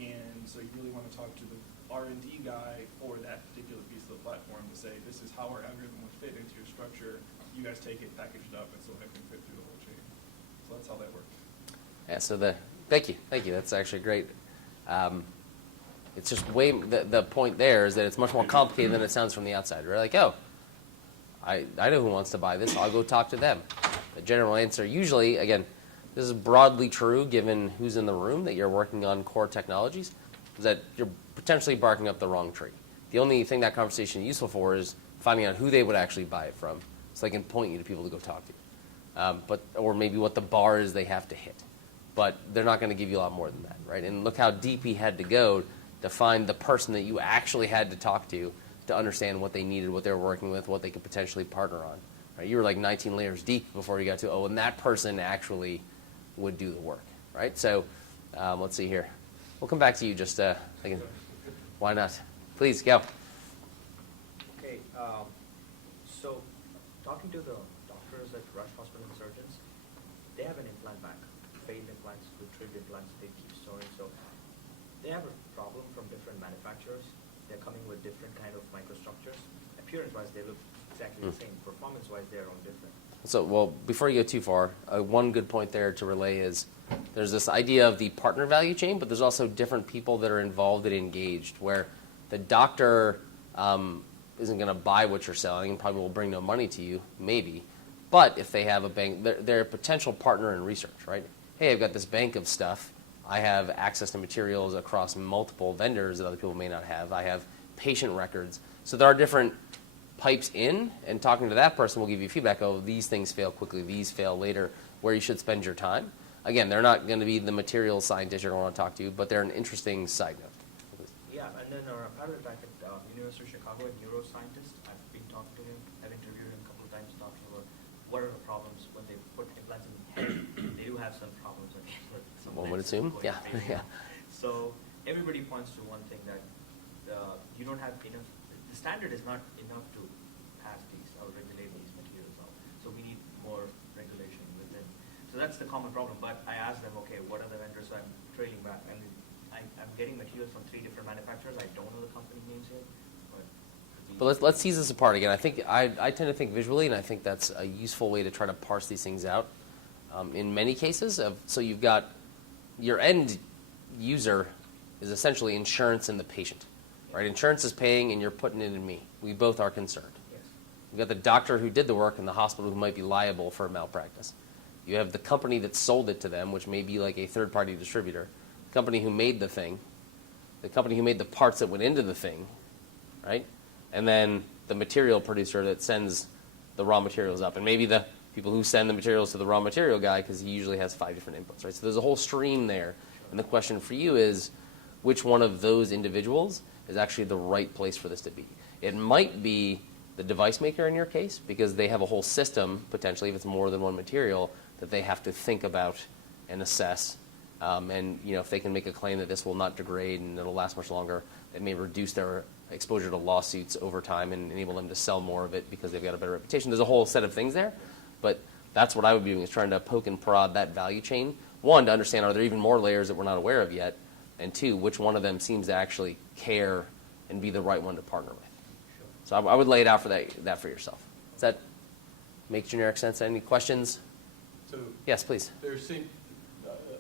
and so you really want to talk to the R&D guy for that particular piece of the platform to say, this is how our algorithm would fit into your structure. You guys take it, package it up, and so it can fit through the whole chain. So that's how that works. Yeah, so thank you. That's actually great. It's just the point there is that it's much more complicated than it sounds from the outside. We're like, oh, I know who wants to buy this. I'll go talk to them. The general answer, usually, again, this is broadly true given who's in the room, that you're working on core technologies, is that you're potentially barking up the wrong tree. The only thing that conversation is useful for is finding out who they would actually buy it from, so they can point you to people to go talk to. Or maybe what the bar is they have to hit. But they're not going to give you a lot more than that, right? And look how deep he had to go to find the person that you actually had to talk to understand what they needed, what they were working with, what they could potentially partner on. Right? You were like 19 layers deep before you got to, and that person actually would do the work, right? So let's see here. We'll come back to you just again. Why not? Please, go. Okay, so talking to the doctors at Rush Hospital and surgeons, they have an implant bank, failed implants, retrieved implants, they keep storing. So they have a problem from different manufacturers. They're coming with different kind of microstructures. Appearance-wise, they look exactly the same. Performance-wise, they're all different. So, well, before you go too far, one good point there to relay is there's this idea of the partner value chain, but there's also different people that are involved and engaged, where the doctor isn't going to buy what you're selling and probably will bring no money to you, maybe. But if they have a bank, they're a potential partner in research, right? Hey, I've got this bank of stuff. I have access to materials across multiple vendors that other people may not have. I have patient records. So there are different pipes in, and talking to that person will give you feedback, oh, these things fail quickly, these fail later, where you should spend your time. Again, they're not going to be the materials scientist you're going to want to talk to, but they're an interesting side note. Yeah, and then our parallel back at University of Chicago, a neuroscientist, I've been talking to him, I've interviewed him a couple of times, talking about what are the problems when they put implants in the head. They do have some problems with some One would lenses assume, going yeah. crazy. Yeah. So everybody points to one thing, that you don't have enough, the standard is not enough to pass these or regulate these materials out. So we need more regulation within. So that's the common problem. But I asked them, okay, what are the vendors? So I'm trailing back. I mean, I'm getting materials from 3 different manufacturers. I don't know the company names yet. But let's tease this apart again. I think I tend to think visually, and I think that's a useful way to try to parse these things out. In many cases, so you've got your end user is essentially insurance and the patient, right? Insurance is paying, and you're putting it in me. We both are concerned. Yes. You've got the doctor who did the work and the hospital who might be liable for a malpractice. You have the company that sold it to them, which may be like a third-party distributor, the company who made the thing, the company who made the parts that went into the thing, right? And then the material producer that sends the raw materials up, and maybe the people who send the materials to the raw material guy, because he usually has 5 different inputs, right? So there's a whole stream there. And the question for you is, which one of those individuals is actually the right place for this to be? It might be the device maker in your case, because they have a whole system, potentially, if it's more than one material, that they have to think about and assess. And if they can make a claim that this will not degrade and it'll last much longer, it may reduce their exposure to lawsuits over time and enable them to sell more of it because they've got a better reputation. There's a whole set of things there. But that's what I would be doing, is trying to poke and prod that value chain. 1, to understand, are there even more layers that we're not aware of yet? And 2, which one of them seems to actually care and be the right one to partner with? Sure. So I would lay it out for that for yourself. Does that make generic sense? Any questions? So Yes, please. there seems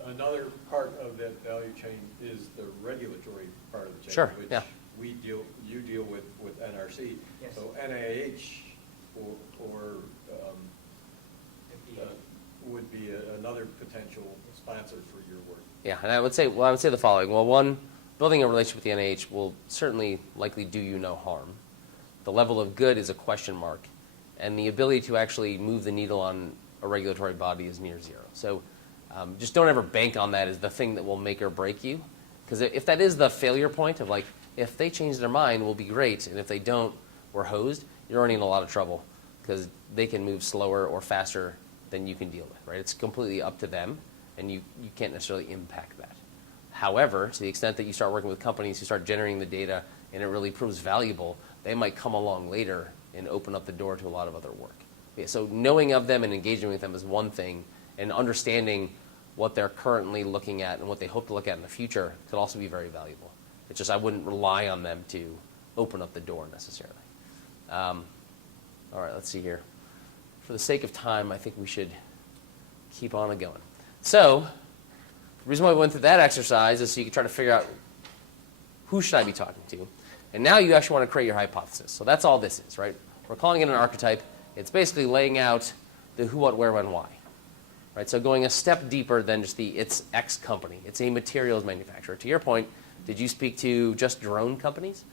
another part of that value chain is the regulatory part of the chain, Sure, which yeah. you deal with NRC. Yes. So NIH or FDA. would be another potential sponsor for your work. Yeah, and I would say the following. Well, 1, building a relationship with the NIH will certainly likely do you no harm. The level of good is a question mark, and the ability to actually move the needle on a regulatory body is near 0. So just don't ever bank on that as the thing that will make or break you, because if that is the failure point of like, if they change their mind, we'll be great, and if they don't, we're hosed, you're already in a lot of trouble, because they can move slower or faster than you can deal with, right? It's completely up to them, and you can't necessarily impact that. However, to the extent that you start working with companies who start generating the data and it really proves valuable, they might come along later and open up the door to a lot of other work. Yeah, so knowing of them and engaging with them is one thing, and understanding what they're currently looking at and what they hope to look at in the future could also be very valuable. It's just I wouldn't rely on them to open up the door necessarily. All right, let's see here. For the sake of time, I think we should keep on going. So the reason why we went through that exercise is so you can try to figure out who should I be talking to. And now you actually want to create your hypothesis. So that's all this is, right? We're calling it an archetype. It's basically laying out the who, what, where, when, why. Right? So going a step deeper than just it's X company. It's a materials manufacturer. To your point, did you speak to just drone companies?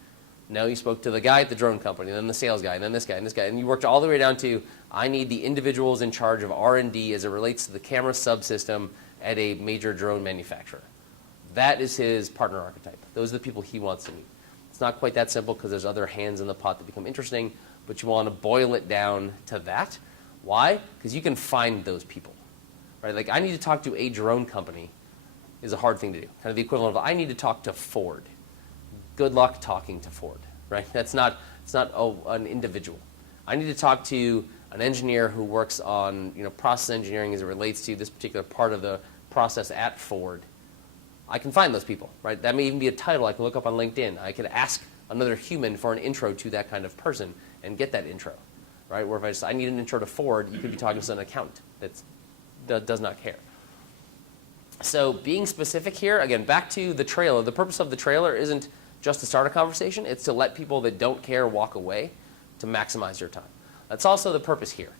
No, you spoke to the guy at the drone company, then the sales guy, and then this guy, and this guy. And you worked all the way down to, I need the individuals in charge of R&D as it relates to the camera subsystem at a major drone manufacturer. That is his partner archetype. Those are the people he wants to meet. It's not quite that simple because there's other hands in the pot that become interesting, but you want to boil it down to that. Why? Because you can find those people. Right? Like, I need to talk to a drone company is a hard thing to do. Kind of the equivalent of, I need to talk to Ford. Good luck talking to Ford, right? It's not an individual. I need to talk to an engineer who works on process engineering as it relates to this particular part of the process at Ford. I can find those people, right? That may even be a title I can look up on LinkedIn. I could ask another human for an intro to that kind of person and get that intro, right? Where if I need an intro to Ford, you could be talking to an accountant that does not care. So being specific here, again, back to the trailer. The purpose of the trailer isn't just to start a conversation. It's to let people that don't care walk away to maximize your time. That's also the purpose here.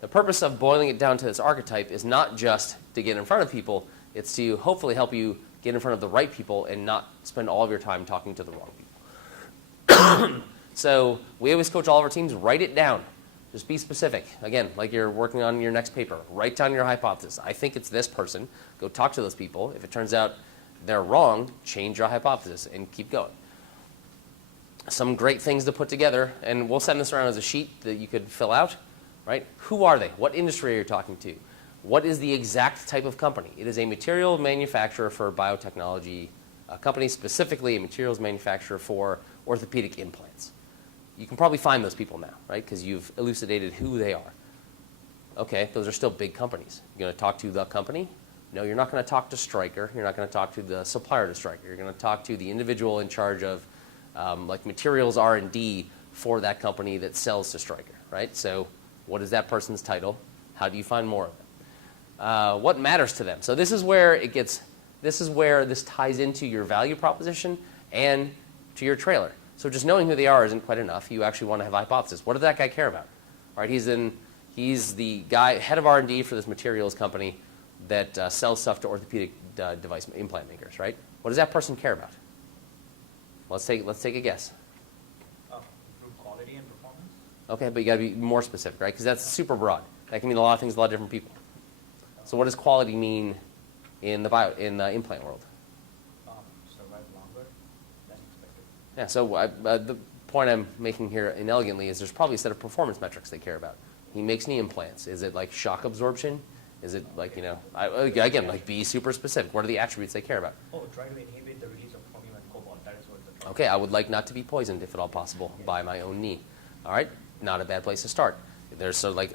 The purpose of boiling it down to this archetype is not just to get in front of people. It's to hopefully help you get in front of the right people and not spend all of your time talking to the wrong people. So we always coach all of our teams, write it down. Just be specific. Again, like you're working on your next paper. Write down your hypothesis. I think it's this person. Go talk to those people. If it turns out they're wrong, change your hypothesis and keep going. Some great things to put together, and we'll send this around as a sheet that you could fill out, right? Who are they? What industry are you talking to? What is the exact type of company? It is a material manufacturer for biotechnology, a company specifically a materials manufacturer for orthopedic implants. You can probably find those people now, right? Because you've elucidated who they are. Okay, those are still big companies. You're going to talk to the company? No, you're not going to talk to Stryker. You're not going to talk to the supplier to Stryker. You're going to talk to the individual in charge of like materials R&D for that company that sells to Stryker, right? So what is that person's title? How do you find more of them? What matters to them? So this is where this ties into your value proposition and to your trailer. So just knowing who they are isn't quite enough. You actually want to have a hypothesis. What does that guy care about? All right, he's the guy, head of R&D for this materials company that sells stuff to orthopedic device implant makers, right? What does that person care about? Let's take a guess. Improve quality and performance. Okay, but you got to be more specific, right? Because that's super broad. That can mean a lot of things to a lot of different people. So what does quality mean in the implant world? Survive longer than expected. Yeah. So the point I'm making here inelegantly is there's probably a set of performance metrics they care about. He makes knee implants. Is it like shock absorption? Is it like again, like be super specific? What are the attributes they care about? Oh, try to inhibit the release of chromium and cobalt. That is what the Okay, I would like not to be poisoned, if at all possible, by my own knee. All right, not a bad place to start.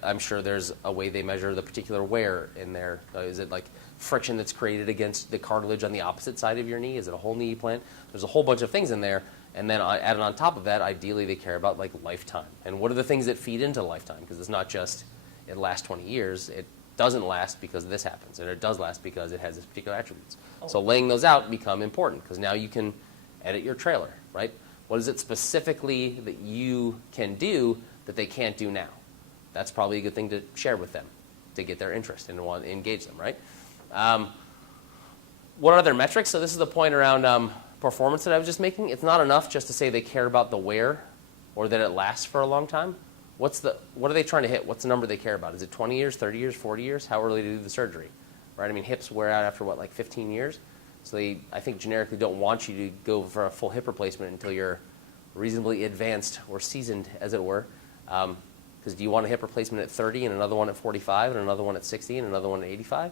I'm sure there's a way they measure the particular wear in there. Is it like friction that's created against the cartilage on the opposite side of your knee? Is it a whole knee implant? There's a whole bunch of things in there. And then added on top of that, ideally they care about like lifetime. And what are the things that feed into lifetime? Because it's not just it lasts 20 years. It doesn't last because this happens. And it does last because it has this particular attributes. So laying those out become important because now you can edit your trailer, right? What is it specifically that you can do that they can't do now? That's probably a good thing to share with them to get their interest and want to engage them, right? What are their metrics? So this is the point around performance that I was just making. It's not enough just to say they care about the wear or that it lasts for a long time. What are they trying to hit? What's the number they care about? Is it 20 years, 30 years, 40 years? How early to do the surgery, right? I mean, hips wear out after what, like 15 years? So they, I think, generically don't want you to go for a full hip replacement until you're reasonably advanced or seasoned, as it were. Because do you want a hip replacement at 30 and another one at 45 and another one at 60 and another one at 85?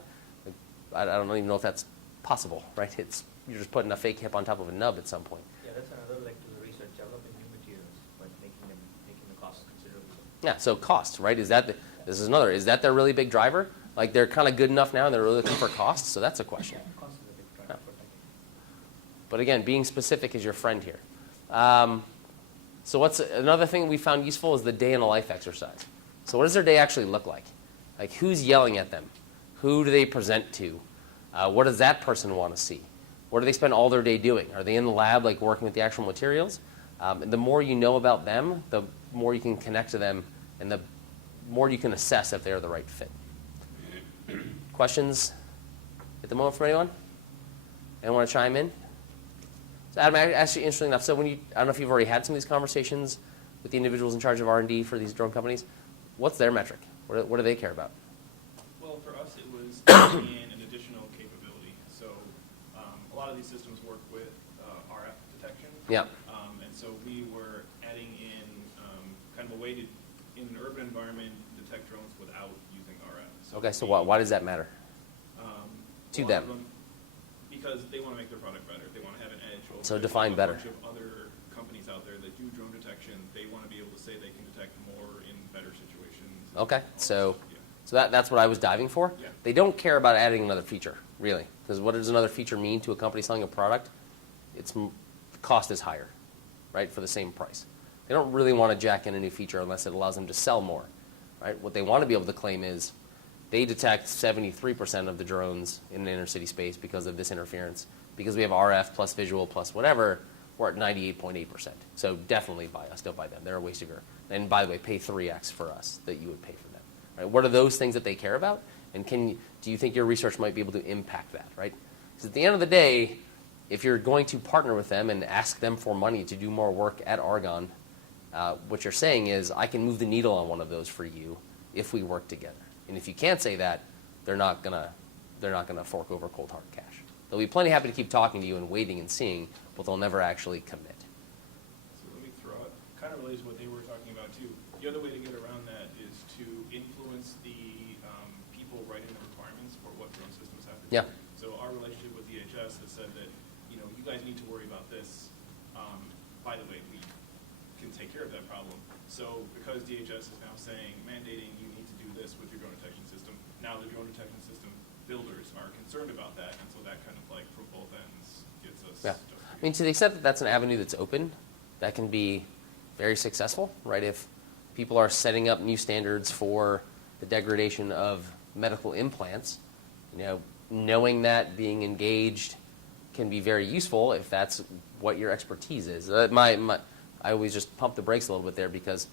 I don't even know if that's possible, right? You're just putting a fake hip on top of a nub at some point. Yeah, that's another leg to the research, developing new materials, but making the cost considerably. Yeah, so cost, right? Is that their really big driver? Like they're kind of good enough now and they're really looking for cost, so that's a question. Yeah, cost is a big driver for technical. But again, being specific is your friend here. So what's another thing we found useful is the day in a life exercise. So what does their day actually look like? Like who's yelling at them? Who do they present to? What does that person want to see? What do they spend all their day doing? Are they in the lab like working with the actual materials? The more you know about them, the more you can connect to them and the more you can assess if they're the right fit. Questions at the moment from anyone? Anyone want to chime in? So Adam, actually, interesting enough, so I don't know if you've already had some of these conversations with the individuals in charge of R&D for these drone companies. What's their metric? What do they care about? Well, for us, it was adding in an additional capability. So a lot of these systems work with RF detection. Yeah. And so we were adding in kind of a way to, in an urban environment, detect drones without using RF. Okay, so why does that matter? To A lot them. of because they want to make their product better. They want to have an edge over So define a better. bunch of other companies out there that do drone detection. They want to be able to say they can detect more in better situations. Okay, so Yeah. that's what I was diving for. Yeah. They don't care about adding another feature, really. Because what does another feature mean to a company selling a product? The cost is higher, right, for the same price. They don't really want to jack in a new feature unless it allows them to sell more, right? What they want to be able to claim is they detect 73% of the drones in an inner city space because of this interference. Because we have RF plus visual plus whatever, we're at 98.8%. So definitely buy us, don't buy them. They're a waste of your. And by the way, pay 3x for us that you would pay for them. Right? What are those things that they care about? And do you think your research might be able to impact that, right? Because at the end of the day, if you're going to partner with them and ask them for money to do more work at Argonne, what you're saying is, I can move the needle on one of those for you if we work together. And if you can't say that, they're not gonna fork over cold hard cash. They'll be plenty happy to keep talking to you and waiting and seeing, but they'll never actually commit. So let me throw it. Kind of relates to what they were talking about too. The other way to get around that is to influence the people writing the requirements for what drone systems have to do. Yeah. So our relationship with DHS has said that, you guys need to worry about this. By the way, we can take care of that problem. So because DHS is now mandating you need to do this with your drone detection system, now the drone detection system builders are concerned about that, and so that kind of like from both ends gets us. Yeah. I mean, to the extent that that's an avenue that's open, that can be very successful, right? If people are setting up new standards for the degradation of medical implants, knowing that, being engaged can be very useful if that's what your expertise is. I always just pump the brakes a little bit there because,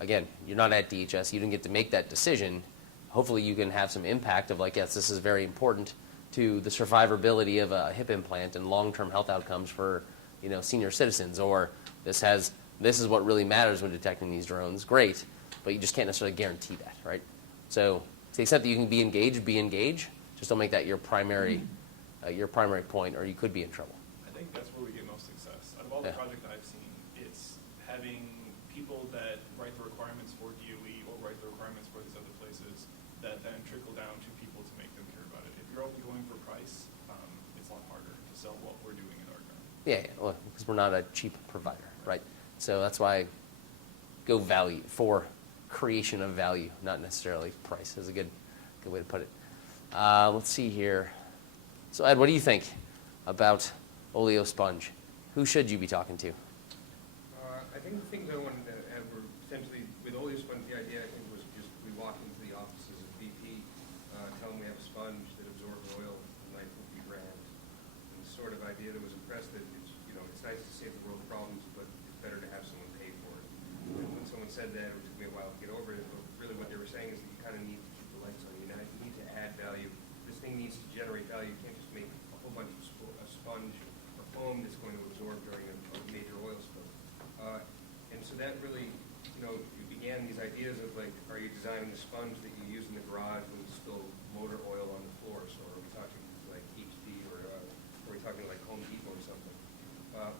again, you're not at DHS. You didn't get to make that decision. Hopefully you can have some impact of like, yes, this is very important to the survivability of a hip implant and long-term health outcomes for senior citizens, or this is what really matters when detecting these drones. Great, but you just can't necessarily guarantee that, right? So to the extent that you can be engaged. Just don't make that your primary point, or you could be in trouble. I think that's where we get most success. Out of all the Yeah. projects I've seen, it's having people that write the requirements for DOE or write the requirements for these other places that then trickle down to people to make them care about it. If you're only going for price, it's a lot harder to sell what we're doing at Argonne. Yeah, well, because we're not a cheap provider, right? So that's why I go value for creation of value, not necessarily price. Is a good way to put it. Let's see here. So Ed, what do you think about Oleo Sponge? Who should you be talking to? I think the things I wanted to add were essentially, with Oleo Sponge, the idea I think was just we walk into the offices of BP, tell them we have a sponge that absorbs oil, and life will be grand. And the sort of idea that was impressed that it's nice to save the world problems, but it's better to have someone pay for it. And when someone said that, it took me a while to get over it, but really what they were saying is that you kind of need to keep the lights on. You need to add value. This thing needs to generate value. You can't just make a whole bunch of sponge or foam that's going to absorb during a major oil spill. And so that really, it began these ideas of like, are you designing the sponge that you use in the garage when you spill motor oil on the floor? So are we talking like HP or are we talking like Home Depot or something?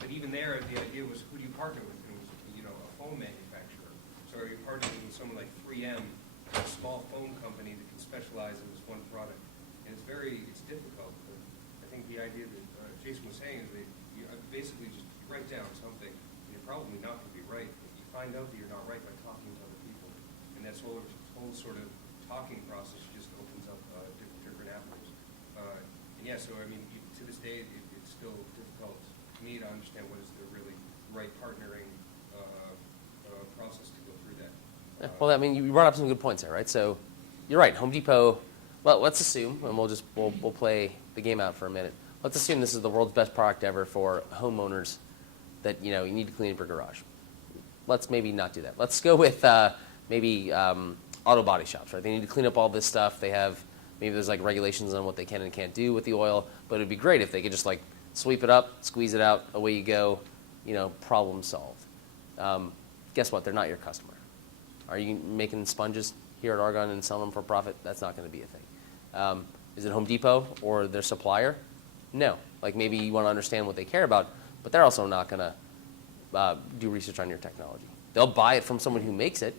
But even there, the idea was who do you partner with? And it was, a foam manufacturer. So are you partnering with someone like 3M, a small foam company that can specialize in this one product? And it's difficult. But I think the idea that Jason was saying is that you basically just write down something, and you're probably not going to be right. But you find out that you're not right by talking to other people, and that whole sort of talking process just opens up different avenues. And yeah, so I mean, to this day, it's still difficult to me to understand what is the really right partnering process to go through that. Yeah, well, I mean, you brought up some good points there, right? So you're right. Home Depot. Well, let's assume, and we'll play the game out for a minute. Let's assume this is the world's best product ever for homeowners that you need to clean up your garage. Let's maybe not do that. Let's go with maybe auto body shops, right? They need to clean up all this stuff. They have maybe there's like regulations on what they can and can't do with the oil, but it'd be great if they could just like sweep it up, squeeze it out, away you go, problem solved. Guess what? They're not your customer. Are you making sponges here at Argonne and selling them for profit? That's not going to be a thing. Is it Home Depot or their supplier? No. Like maybe you want to understand what they care about, but they're also not going to do research on your technology. They'll buy it from someone who makes it.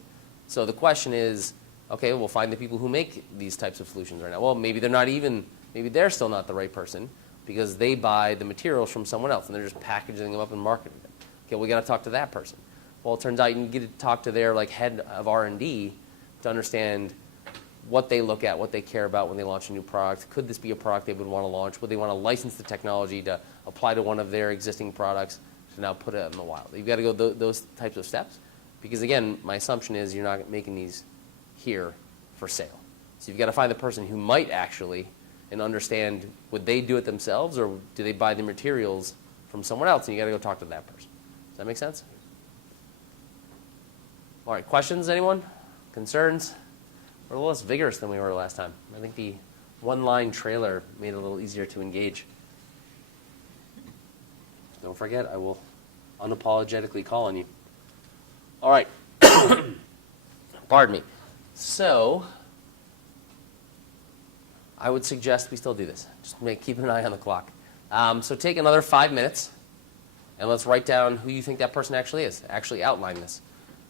So the question is, okay, we'll find the people who make these types of solutions right now. Well, maybe they're still not the right person because they buy the materials from someone else and they're just packaging them up and marketing them. Okay, we got to talk to that person. Well, it turns out you can get to talk to their head of R&D to understand what they look at, what they care about when they launch a new product. Could this be a product they would want to launch? Would they want to license the technology to apply to one of their existing products to now put it in the wild? You've got to go those types of steps because, again, my assumption is you're not making these here for sale. So you've got to find the person who might actually and understand, would they do it themselves or do they buy the materials from someone else? And you've got to go talk to that person. Does that make sense? All right, questions, anyone? Concerns? We're a little less vigorous than we were last time. I think the one-line trailer made it a little easier to engage. Don't forget, I will unapologetically call on you. All right. Pardon me. So, I would suggest we still do this. Just keep an eye on the clock. So take another 5 minutes, and let's write down who you think that person actually is. Actually outline this.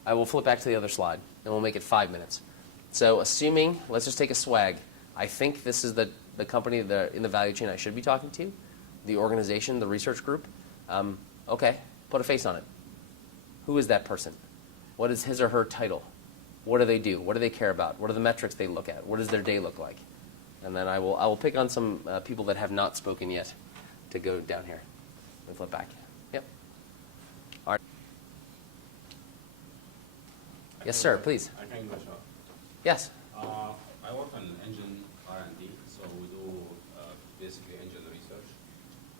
I will flip back to the other slide, and we'll make it 5 minutes. So assuming, let's just take a swag. I think this is the company in the value chain I should be talking to, the organization, the research group. Okay, put a face on it. Who is that person? What is his or her title? What do they do? What do they care about? What are the metrics they look at? What does their day look like? And then I will pick on some people that have not spoken yet to go down here and flip back. Yep. All right. Yes, sir, please. I can go short. Yes. I work on engine R&D, so we do basically engine research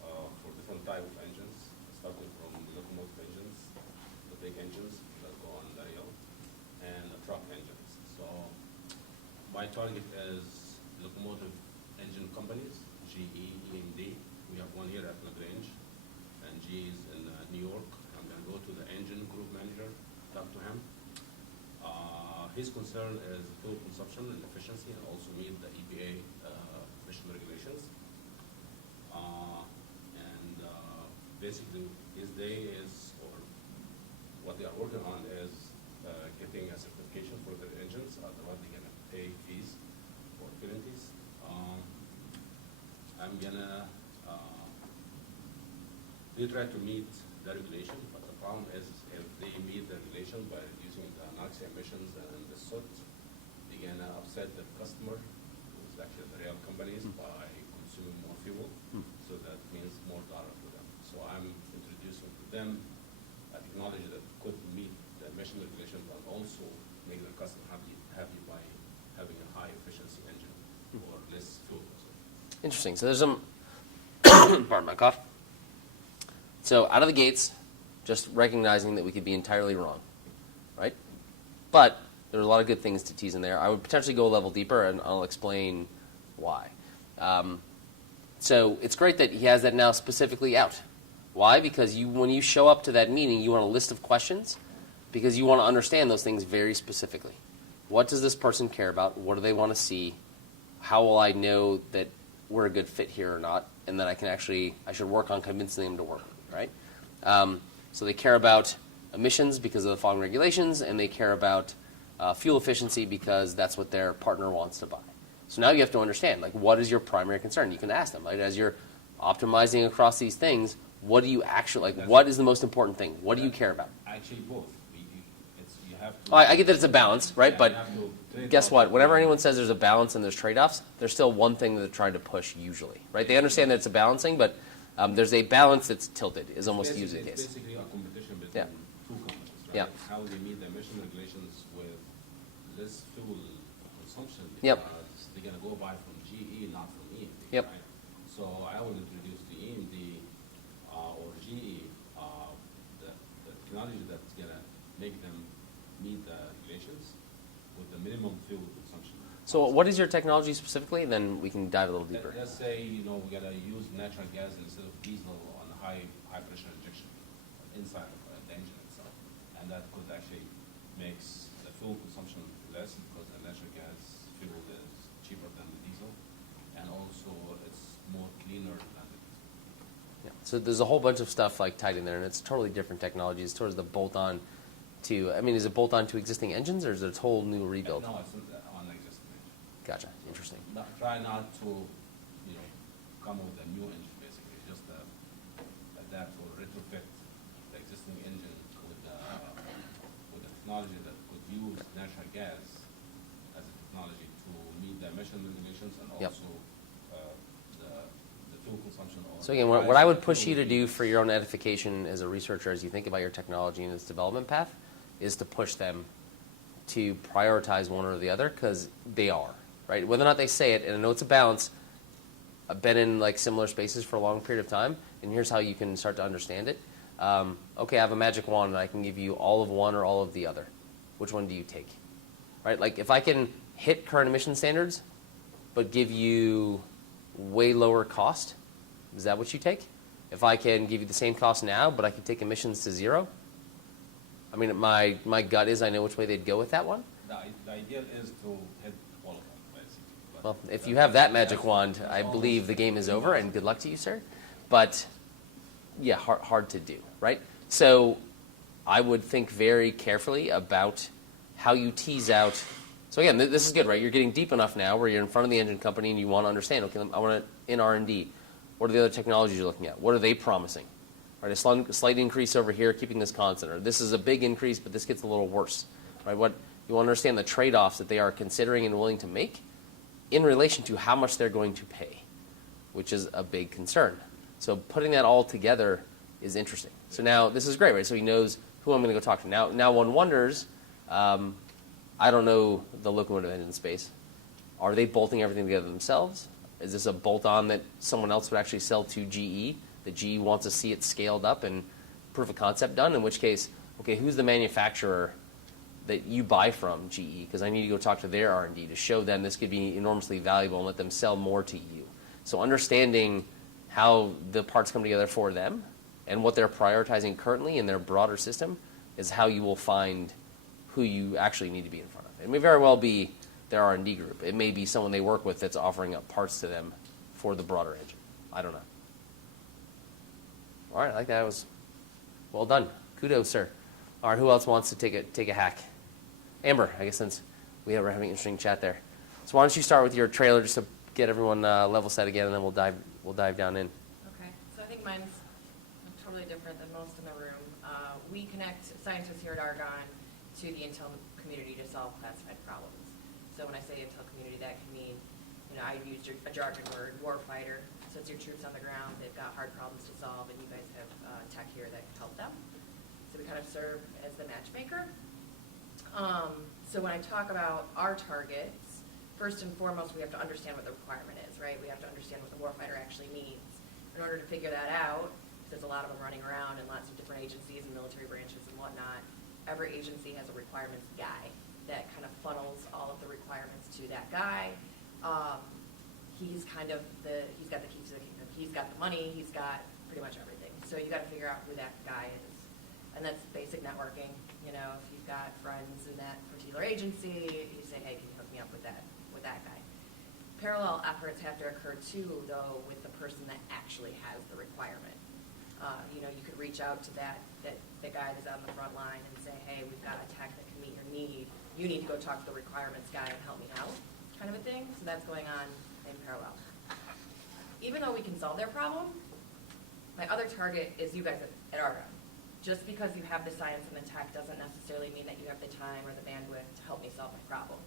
for different type of engines, starting from locomotive engines, the big engines that go on the rail, and the truck engines. So my target is locomotive engine companies, GE, EMD. We have one here at LaGrange, and GE is in New York. I'm going to go to the engine group manager, talk to him. His concern is fuel consumption and efficiency, and also meet the EPA emission regulations. Basically, his day is, or what they are working on is getting a certification for their engines. Otherwise, they're going to pay fees for penalties. I'm gonna they try to meet the regulation, but the problem is if they meet the regulation by reducing the NOx emissions and the soot, they're gonna upset the customer, who's actually the rail companies, by consuming more fuel. So that means more dollar for them. So I'm introducing to them a technology that could meet the emission regulation, but also make the customer happy by having a high efficiency engine or less fuel consumption. Interesting. So there's some, pardon my cough. So out of the gates, just recognizing that we could be entirely wrong, right? But there's a lot of good things to tease in there. I would potentially go a level deeper, and I'll explain why. So it's great that he has that now specifically out. Why? Because when you show up to that meeting, you want a list of questions because you want to understand those things very specifically. What does this person care about? What do they want to see? How will I know that we're a good fit here or not? And then I should work on convincing them to work, right? So they care about emissions because of the following regulations, and they care about fuel efficiency because that's what their partner wants to buy. So now you have to understand, what is your primary concern? You can ask them, right? As you're optimizing across these things, what do you actually, like, what is the most important thing? What do you care about? Actually, both. You have to. Oh, I get that it's a balance, right? Yeah, But you have to trade guess off what? Whenever between- anyone says there's a balance and there's trade-offs, there's still one thing that they're trying to push usually, right? They understand that it's a balancing, but there's a balance that's tilted, is almost usually the It's case. basically a competition between Yeah. two companies, right? Yeah. How they meet the emission regulations with less fuel consumption Yep. because they're gonna go buy from GE, not from EMD. Yep. Right? So I will introduce to EMD or GE the technology that's gonna make them meet the regulations with the minimum fuel consumption. So what is your technology specifically? Then we can dive a little deeper. Let's say, we gotta use natural gas instead of diesel on high pressure injection inside of the engine itself. And that could actually makes the fuel consumption less because the natural gas fuel is cheaper than the diesel. And also it's more cleaner than the diesel. Yeah. So there's a whole bunch of stuff like tied in there, and it's totally different technologies towards the bolt-on to, I mean, is it bolt-on to existing engines, or is it a whole new rebuild? No, it's on existing engine. Gotcha. Interesting. Try not to, come with a new engine basically, just adapt or retrofit the existing engine with the technology that could use natural gas as a technology to meet the emission regulations and Yep. also the fuel consumption. So again, what I would push you to do for your own edification as a researcher, as you think about your technology and its development path, is to push them to prioritize one or the other, because they are, right? Whether or not they say it, and I know it's a balance. I've been in like similar spaces for a long period of time, and here's how you can start to understand it. Okay, I have a magic wand, and I can give you all of one or all of the other. Which one do you take? Right? Like if I can hit current emission standards, but give you way lower cost, is that what you take? If I can give you the same cost now, but I can take emissions to zero, I mean, my gut is I know which way they'd go with that one. The ideal is to hit all of them, basically. But Well, if you have that magic wand, I believe the game is over, and good luck to you, sir. But, yeah, hard to do, right? So I would think very carefully about how you tease out. So again, this is good, right? You're getting deep enough now where you're in front of the engine company and you want to understand, okay, I want to, in R&D, what are the other technologies you're looking at? What are they promising? Right, a slight increase over here, keeping this constant. Or this is a big increase, but this gets a little worse. Right? What you want to understand the trade-offs that they are considering and willing to make in relation to how much they're going to pay, which is a big concern. So putting that all together is interesting. So now this is great, right? So he knows who I'm going to go talk to. Now one wonders, I don't know the locomotive engine space. Are they bolting everything together themselves? Is this a bolt-on that someone else would actually sell to GE? The GE wants to see it scaled up and proof of concept done, in which case, okay, who's the manufacturer that you buy from, GE? Because I need to go talk to their R&D to show them this could be enormously valuable and let them sell more to you. So understanding how the parts come together for them and what they're prioritizing currently in their broader system is how you will find who you actually need to be in front of. It may very well be their R&D group. It may be someone they work with that's offering up parts to them for the broader engine. I don't know. All right, I like that. It was well done. Kudos, sir. All right, who else wants to take a hack? Amber, I guess, since we're having an interesting chat there. So why don't you start with your trailer just to get everyone level set again, and then we'll dive down in. Okay, so I think mine's totally different than most in the room. We connect scientists here at Argonne to the Intel community to solve classified problems. So when I say Intel community, that can mean, I use a jargon word, warfighter. So it's your troops on the ground. They've got hard problems to solve, and you guys have tech here that can help them. So we kind of serve as the matchmaker. So when I talk about our targets, first and foremost, we have to understand what the requirement is, right? We have to understand what the warfighter actually needs. In order to figure that out, there's a lot of them running around in lots of different agencies and military branches and whatnot. Every agency has a requirements guy that kind of funnels all of the requirements to that guy. He's got the keys to the kingdom. He's got the money. He's got pretty much everything. So you got to figure out who that guy is, and that's basic networking. If you've got friends in that particular agency, you say, hey, can you hook me up with that guy? Parallel efforts have to occur too, though, with the person that actually has the requirement. You could reach out to the guy that's on the front line and say, hey, we've got a tech that can meet your need. You need to go talk to the requirements guy and help me out, kind of a thing. So that's going on in parallel. even though we can solve their problem, my other target is you guys at Argonne. Just because you have the science and the tech doesn't necessarily mean that you have the time or the bandwidth to help me solve my problem.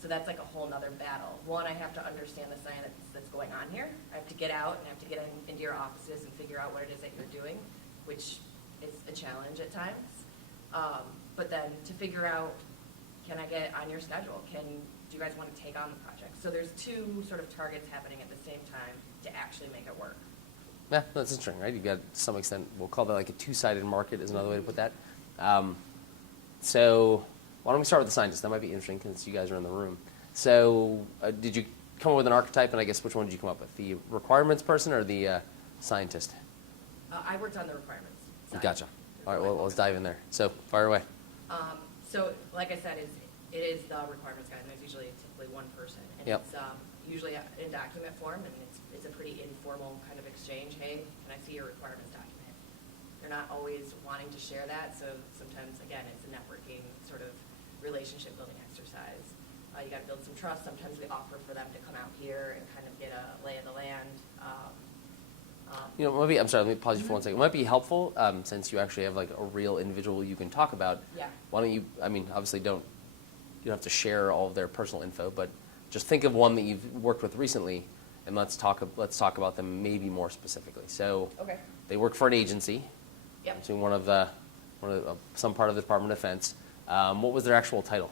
So that's like a whole nother battle. One, I have to understand the science that's going on here. I have to get out and I have to get into your offices and figure out what it is that you're doing, which is a challenge at times. But then to figure out, can I get on your schedule? Do you guys want to take on the project? So there's two sort of targets happening at the same time to actually make it work. Yeah, that's interesting, right? You've got, to some extent, we'll call that like a two-sided market is another way to put that. So why don't we start with the scientists? That might be interesting since you guys are in the room. So did you come up with an archetype, and I guess which one did you come up with? The requirements person or the scientist? I worked on the requirements side. Gotcha. All right, well, let's dive in there. So fire away. So like I said, it is the requirements guide, and there's usually typically one person. And Yep. it's usually in document form, and it's a pretty informal kind of exchange. Hey, can I see your requirements document? They're not always wanting to share that, so sometimes, again, it's a networking sort of relationship building exercise. You got to build some trust. Sometimes we offer for them to come out here and kind of get a lay of the land. Maybe, I'm sorry, let me pause you for 1 second. It might be helpful, since you actually have like a real individual you can talk about. Yeah. Why don't you, obviously you don't have to share all of their personal info, but just think of one that you've worked with recently, and let's talk about them maybe more specifically. So Okay. they work for an agency. Yep. Doing some part of the Department of Defense. What was their actual title?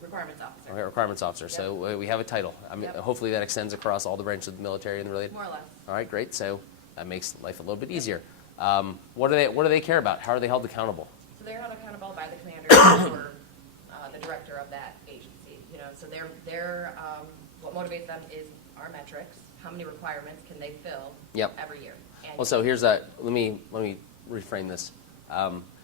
Requirements officer. Okay, requirements officer. Yep. So we have a title. Yep. Hopefully that extends across all the branches of the military and the related. More or less. All right, great. So that makes life a little bit easier. What do they care about? How are they held accountable? So they're held accountable by the commander or the director of that agency. So they're what motivates them is our metrics. How many requirements can they fill Yep. every year? And Well, so here's let me reframe this.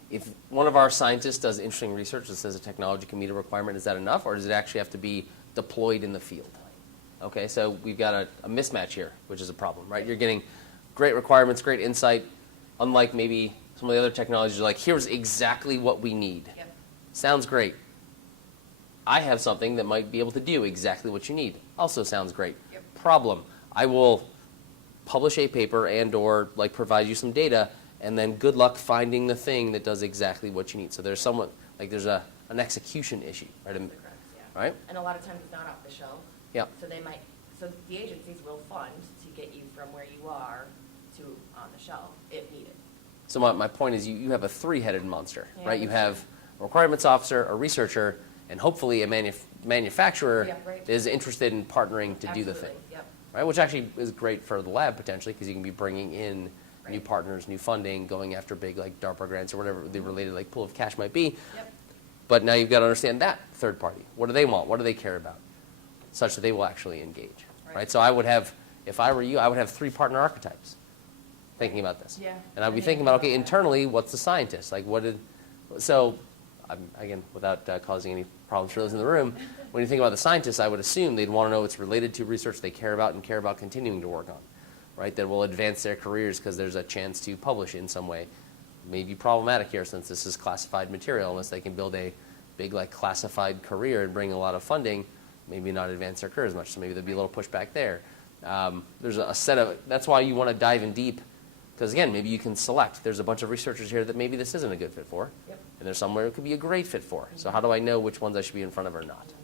If one of our scientists does interesting research that says a technology can meet a requirement, is that enough, or does it actually have to be deployed in the field? Okay, so we've got a mismatch here, which is a problem, right? You're getting great requirements, great insight, unlike maybe some of the other technologies are like, here's exactly what we need. Yep. Sounds great. I have something that might be able to do exactly what you need. Also sounds great. Yep. Problem. I will publish a paper and or provide you some data, and then good luck finding the thing that does exactly what you need. So there's there's an execution issue, right? That's correct, yeah. Right? And a lot of times it's not off the shelf. Yep. So the agencies will fund to get you from where you are to on the shelf if needed. So my point is you have a three-headed monster, Yeah, right? You that's have a requirements officer, a researcher, and hopefully a manufacturer Yeah, right. is interested in partnering to do the thing. Absolutely, yep. Right? Which actually is great for the lab potentially because you can be bringing in new Right. partners, new funding, going after big DARPA grants or whatever the related pool of cash might be. Yep. But now you've got to understand that third party. What do they want? What do they care about? Such that they will actually engage. Right? So I would have, if I were you, I would have 3 partner archetypes thinking about this. Yeah. And I'd be I thinking think about, about okay, that. internally, what's the scientist? So, again, without causing any problems for those in the room, when you think about the scientists, I would assume they'd want to know it's related to research they care about and care about continuing to work on, right? That will advance their careers because there's a chance to publish in some way. May be problematic here since this is classified material, unless they can build a big classified career and bring a lot of funding, maybe not advance their career as much, so maybe there'd be a little pushback there. There's a set of, that's why you want to dive in deep, because again, maybe you can select. There's a bunch of researchers here that maybe this isn't a good fit for, Yep. and there's somewhere it could be a great fit for. So how do I know which ones I should be in front of or not?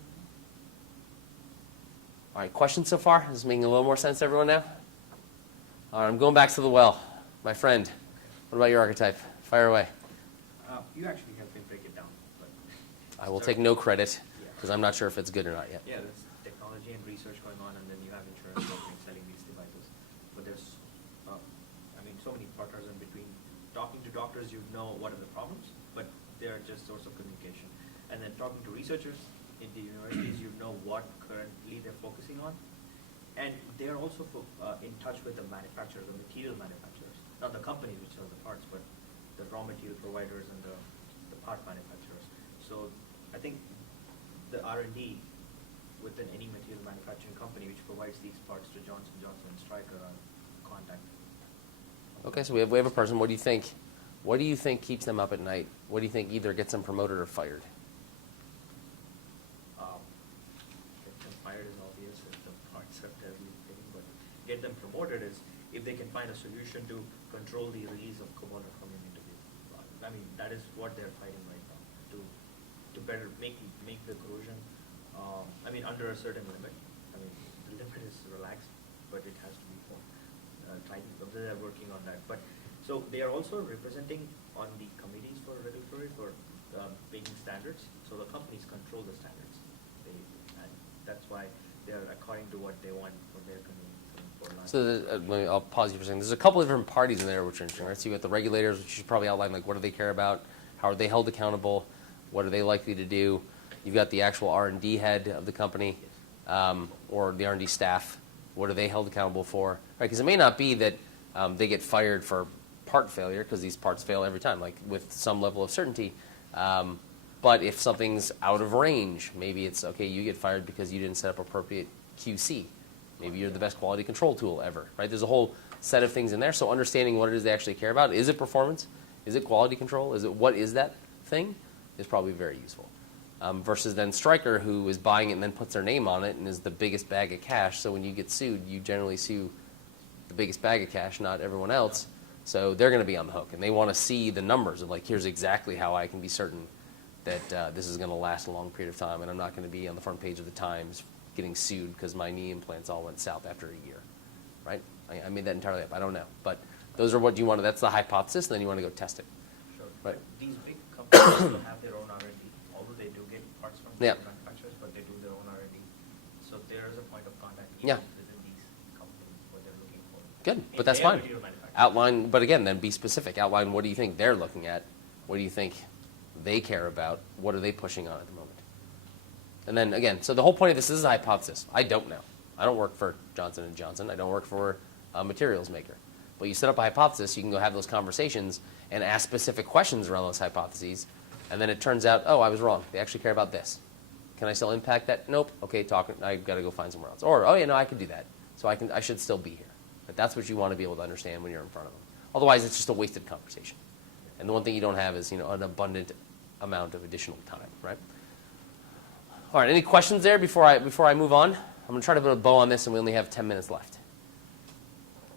All right, questions so far? Is this making a little more sense to everyone now? All right, I'm going back to the well. My friend, what about your archetype? Fire away. You actually helped me break it down. But I will So- take no credit, Yeah. because I'm not sure if it's good or not yet. Yeah, there's technology and research going on, and then you have insurance companies selling these devices. But there's, so many partners in between. Talking to doctors, you know what are the problems, but they're just source of communication. And then talking to researchers in the universities, you know what currently they're focusing on. And they're also in touch with the manufacturers, the material manufacturers, not the companies which sell the parts, but the raw material providers and the part manufacturers. So I think the R&D within any material manufacturing company which provides these parts to Johnson & Johnson and Stryker are contact. Okay, so we have a person. What do you think? What do you think keeps them up at night? What do you think either gets them promoted or fired? Get them fired is obvious if the parts are terribly fitting, but get them promoted is if they can find a solution to control the release of cobalt from an interview. I mean, that is what they're fighting right now, to better make the corrosion, I mean, under a certain limit. I mean, the limit is relaxed, but it has to be tightened. So they're working on that. But so they are also representing on the committees for regulatory for making standards. So the companies control the standards, and that's why they're according to what they want for their community. So I'll pause you for a second. There's a couple of different parties in there which are interesting, right? So you got the regulators, which you should probably outline, like what do they care about, how are they held accountable, what are they likely to do. You've got the actual R&D head of the company, or the R&D staff. What are they held accountable for? Right? Because it may not be that they get fired for part failure, because these parts fail every time, like with some level of certainty. But if something's out of range, maybe it's, okay, you get fired because you didn't set up appropriate QC. Maybe you're the best quality control tool ever, right? There's a whole set of things in there. So understanding what it is they actually care about. Is it performance? Is it quality control? What is that thing? Is probably very useful. Versus then Stryker, who is buying it and then puts their name on it and is the biggest bag of cash. So when you get sued, you generally sue the biggest bag of cash, not everyone else. So they're going to be on the hook. And they want to see the numbers of, like, here's exactly how I can be certain that this is going to last a long period of time and I'm not going to be on the front page of the Times getting sued because my knee implants all went south after a year, right? I made that entirely up. I don't know. But those are what you want to, that's the hypothesis, and then you want to go test it. Sure. Right. These big companies also have their own R&D, although they do get parts from Yeah. manufacturers, but they do their own R&D. So there is a point of contact Yeah. within these companies, what they're looking for. Good, In but that's their fine. material manufacturing. Outline, but again, then be specific. Outline what do you think they're looking at? What do you think they care about? What are they pushing on at the moment? And then again, so the whole point of this is a hypothesis. I don't know. I don't work for Johnson & Johnson. I don't work for a materials maker. But you set up a hypothesis, you can go have those conversations and ask specific questions around those hypotheses. And then it turns out, oh, I was wrong. They actually care about this. Can I still impact that? Nope. Okay, I've got to go find somewhere else. Or, oh, yeah, no, I can do that. So I should still be here. But that's what you want to be able to understand when you're in front of them. Otherwise, it's just a wasted conversation. And the one thing you don't have is, an abundant amount of additional time, right? All right, any questions there before I move on? I'm going to try to put a bow on this, and we only have 10 minutes left.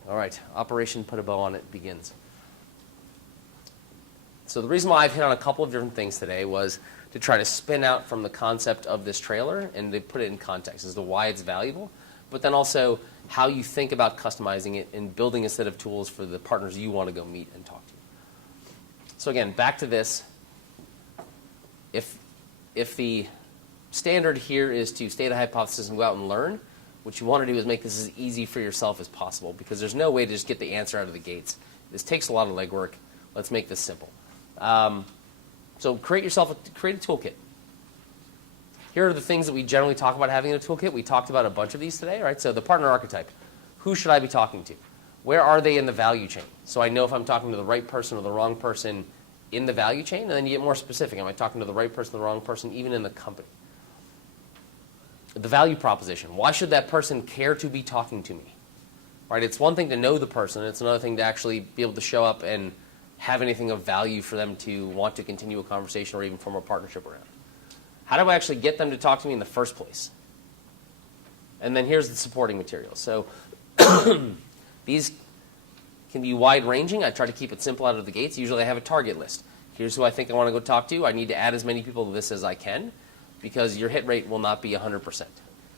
All right, Operation Put a Bow on It begins. So the reason why I've hit on a couple of different things today was to try to spin out from the concept of this trailer and to put it in context as to why it's valuable, but then also how you think about customizing it and building a set of tools for the partners you want to go meet and talk to. So again, back to this. If the standard here is to state a hypothesis and go out and learn, what you want to do is make this as easy for yourself as possible, because there's no way to just get the answer out of the gates. This takes a lot of legwork. Let's make this simple. So create a toolkit. Here are the things that we generally talk about having in a toolkit. We talked about a bunch of these today, right? So the partner archetype. Who should I be talking to? Where are they in the value chain? So I know if I'm talking to the right person or the wrong person in the value chain, and then you get more specific. Am I talking to the right person or the wrong person, even in the company? The value proposition. Why should that person care to be talking to me? Right? It's one thing to know the person. It's another thing to actually be able to show up and have anything of value for them to want to continue a conversation or even form a partnership around. How do I actually get them to talk to me in the first place? And then here's the supporting materials. So these can be wide-ranging. I try to keep it simple out of the gates. Usually I have a target list. Here's who I think I want to go talk to. I need to add as many people to this as I can, because your hit rate will not be 100%.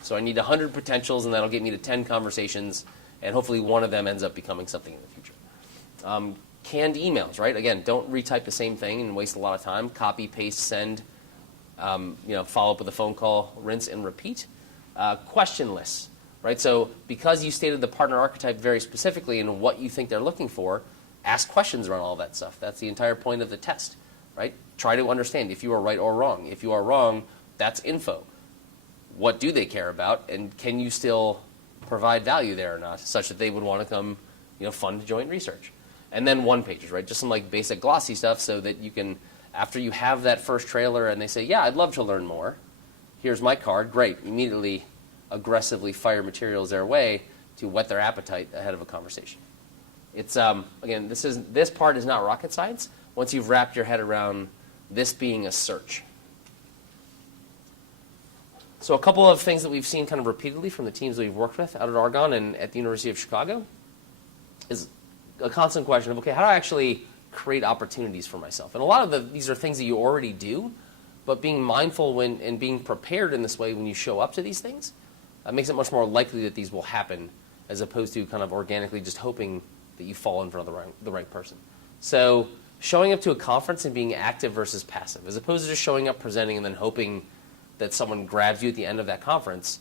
So I need 100 potentials, and that'll get me to 10 conversations, and hopefully one of them ends up becoming something in the future. Canned emails, right? Again, don't retype the same thing and waste a lot of time. Copy, paste, send, follow up with a phone call, rinse, and repeat. Question lists, right? So because you stated the partner archetype very specifically and what you think they're looking for, ask questions around all that stuff. That's the entire point of the test, right? Try to understand if you are right or wrong. If you are wrong, that's info. What do they care about, and can you still provide value there or not, such that they would want to come, fund joint research? And then one-pagers, right? Just some like basic glossy stuff so that you can, after you have that first trailer and they say, yeah, I'd love to learn more. Here's my card. Great. Immediately, aggressively fire materials their way to whet their appetite ahead of a conversation. It's again, this part is not rocket science. Once you've wrapped your head around this being a search. So a couple of things that we've seen kind of repeatedly from the teams that we've worked with out at Argonne and at the University of Chicago is a constant question of, okay, how do I actually create opportunities for myself? And a lot of these are things that you already do, but being mindful and being prepared in this way when you show up to these things makes it much more likely that these will happen, as opposed to kind of organically just hoping that you fall in front of the right person. So showing up to a conference and being active versus passive, as opposed to just showing up, presenting, and then hoping that someone grabs you at the end of that conference,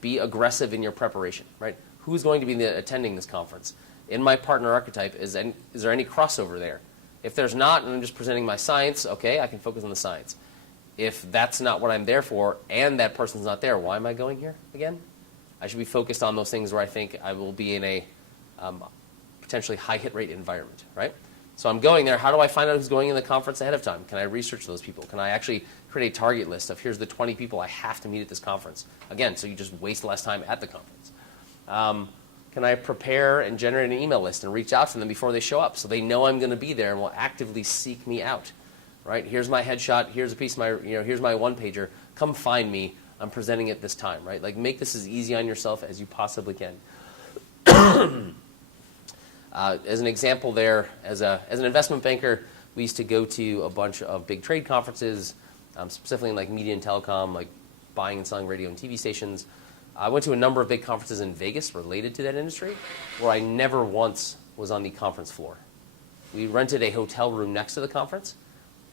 be aggressive in your preparation, right? Who's going to be attending this conference? In my partner Archetype, is there any crossover there? If there's not, and I'm just presenting my science, okay, I can focus on the science. If that's not what I'm there for, and that person's not there, why am I going here again? I should be focused on those things where I think I will be in a potentially high hit rate environment, right? So I'm going there. How do I find out who's going in the conference ahead of time? Can I research those people? Can I actually create a target list of here's the 20 people I have to meet at this conference? Again, so you just waste less time at the conference. Can I prepare and generate an email list and reach out to them before they show up so they know I'm going to be there and will actively seek me out, right? Here's my headshot. Here's a piece of my, here's my one-pager. Come find me. I'm presenting at this time, right? Like, make this as easy on yourself as you possibly can. As an example there, as an investment banker, we used to go to a bunch of big trade conferences, specifically in like media and telecom, like buying and selling radio and TV stations. I went to a number of big conferences in Vegas related to that industry, where I never once was on the conference floor. We rented a hotel room next to the conference,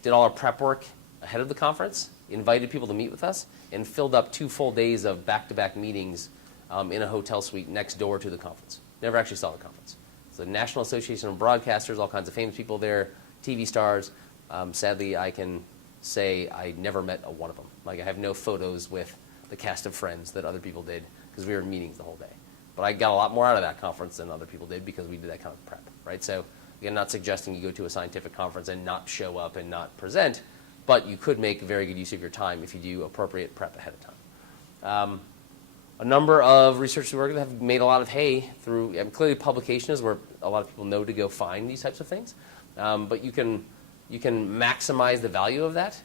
did all our prep work ahead of the conference, invited people to meet with us, and filled up 2 full days of back-to-back meetings in a hotel suite next door to the conference. Never actually saw the conference. It's the National Association of Broadcasters, all kinds of famous people there, TV stars. Sadly, I can say I never met one of them. Like, I have no photos with the cast of Friends that other people did because we were in meetings the whole day. But I got a lot more out of that conference than other people did because we did that kind of prep, right? So again, not suggesting you go to a scientific conference and not show up and not present, but you could make very good use of your time if you do appropriate prep ahead of time. A number of researchers we work with have made a lot of hay through, clearly publication is where a lot of people know to go find these types of things, but you can maximize the value of that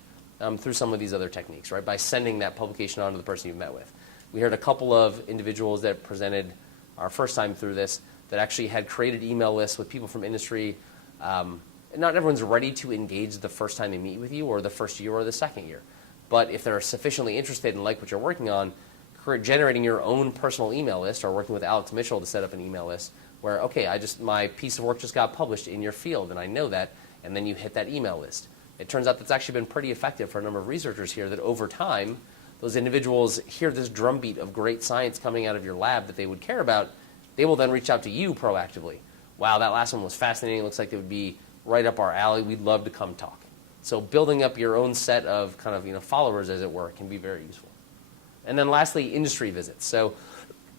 through some of these other techniques, right? By sending that publication on to the person you've met with. We heard a couple of individuals that presented our first time through this that actually had created email lists with people from industry. Not everyone's ready to engage the first time they meet with you or the first year or the second year. But if they're sufficiently interested and like what you're working on, generating your own personal email list or working with Alex Mitchell to set up an email list where, okay, my piece of work just got published in your field and I know that, and then you hit that email list. It turns out that's actually been pretty effective for a number of researchers here that over time, those individuals hear this drumbeat of great science coming out of your lab that they would care about. They will then reach out to you proactively. Wow, that last one was fascinating. It looks like it would be right up our alley. We'd love to come talk. So building up your own set of kind of followers, as it were, can be very useful. And then lastly, industry visits. So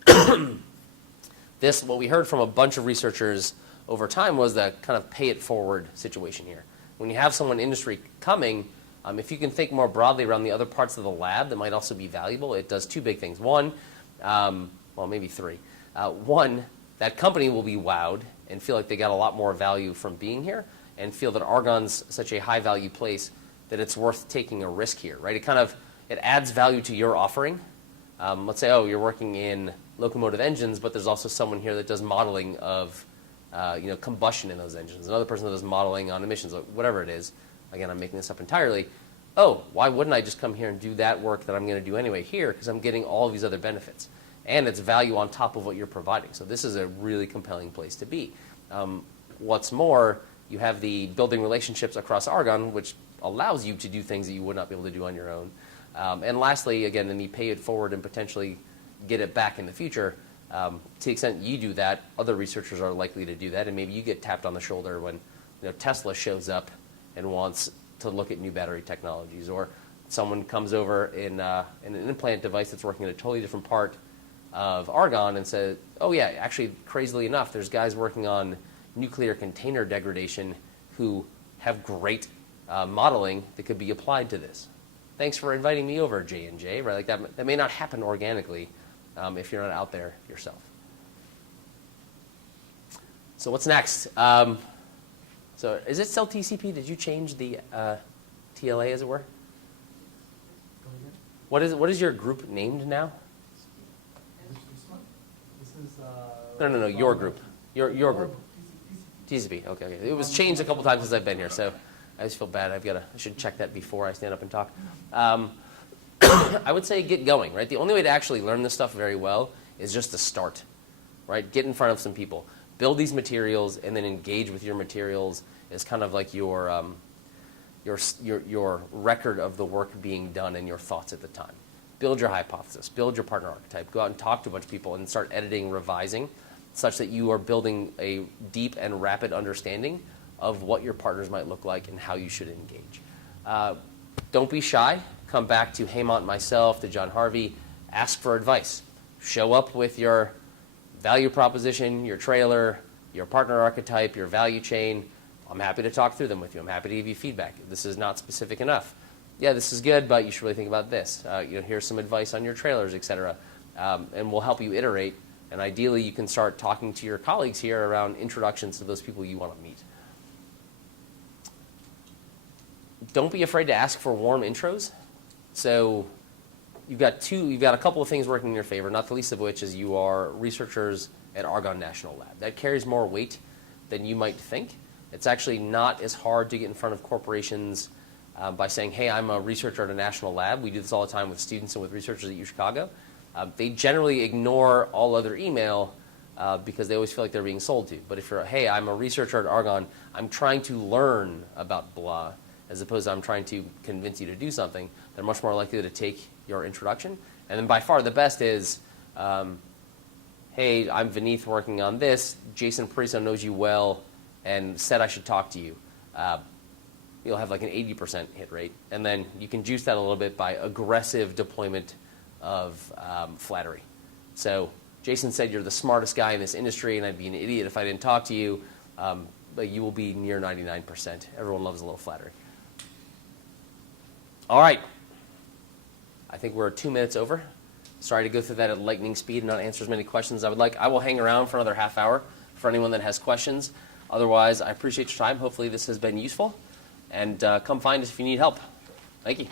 what we heard from a bunch of researchers over time was the kind of pay it forward situation here. When you have someone in industry coming, if you can think more broadly around the other parts of the lab that might also be valuable, it does 2 big things. One, well, maybe 3. One, that company will be wowed and feel like they got a lot more value from being here and feel that Argonne's such a high value place that it's worth taking a risk here, right? It adds value to your offering. Let's say, you're working in locomotive engines, but there's also someone here that does modeling of combustion in those engines. Another person that does modeling on emissions, whatever it is. Again, I'm making this up entirely. Why wouldn't I just come here and do that work that I'm going to do anyway here because I'm getting all of these other benefits. And it's value on top of what you're providing. So this is a really compelling place to be. What's more, you have the building relationships across Argonne, which allows you to do things that you would not be able to do on your own. And lastly, again, in the pay it forward and potentially get it back in the future, to the extent you do that, other researchers are likely to do that, and maybe you get tapped on the shoulder when Tesla shows up and wants to look at new battery technologies, or someone comes over in an implant device that's working in a totally different part of Argonne and says, oh yeah, actually, crazily enough, there's guys working on nuclear container degradation who have great modeling that could be applied to this. Thanks for inviting me over, J&J, right? Like that may not happen organically if you're not out there yourself. So what's next? So is it still TCP? Did you change the TLA, as it were? What is your group named now? This is No, your group. Your group. TCP. Okay. It was changed a couple times since I've been here, so I just feel bad. I should check that before I stand up and talk. I would say get going, right? The only way to actually learn this stuff very well is just to start, right? Get in front of some people. Build these materials and then engage with your materials as kind of like your record of the work being done and your thoughts at the time. Build your hypothesis. Build your partner archetype. Go out and talk to a bunch of people and start editing, revising, such that you are building a deep and rapid understanding of what your partners might look like and how you should engage. Don't be shy. Come back to Hemant, myself, to John Harvey. Ask for advice. Show up with your value proposition, your trailer, your partner archetype, your value chain. I'm happy to talk through them with you. I'm happy to give you feedback. If this is not specific enough, yeah, this is good, but you should really think about this. Here's some advice on your trailers, et cetera. And we'll help you iterate. And ideally, you can start talking to your colleagues here around introductions to those people you want to meet. Don't be afraid to ask for warm intros. So you've got a couple of things working in your favor, not the least of which is you are researchers at Argonne National Lab. That carries more weight than you might think. It's actually not as hard to get in front of corporations by saying, hey, I'm a researcher at a national lab. We do this all the time with students and with researchers at UChicago. They generally ignore all other email because they always feel like they're being sold to. But if you're, hey, I'm a researcher at Argonne, I'm trying to learn about blah, as opposed to I'm trying to convince you to do something, they're much more likely to take your introduction. And then by far the best is, hey, I'm Vineeth working on this. Jason Pariso knows you well and said I should talk to you. You'll have like an 80% hit rate. And then you can juice that a little bit by aggressive deployment of flattery. So Jason said you're the smartest guy in this industry, and I'd be an idiot if I didn't talk to you. But you will be near 99%. Everyone loves a little flattery. All right. I think we're 2 minutes over. Sorry to go through that at lightning speed and not answer as many questions as I would like. I will hang around for another half hour for anyone that has questions. Otherwise, I appreciate your time. Hopefully this has been useful. And come find us if you need help. Thank you.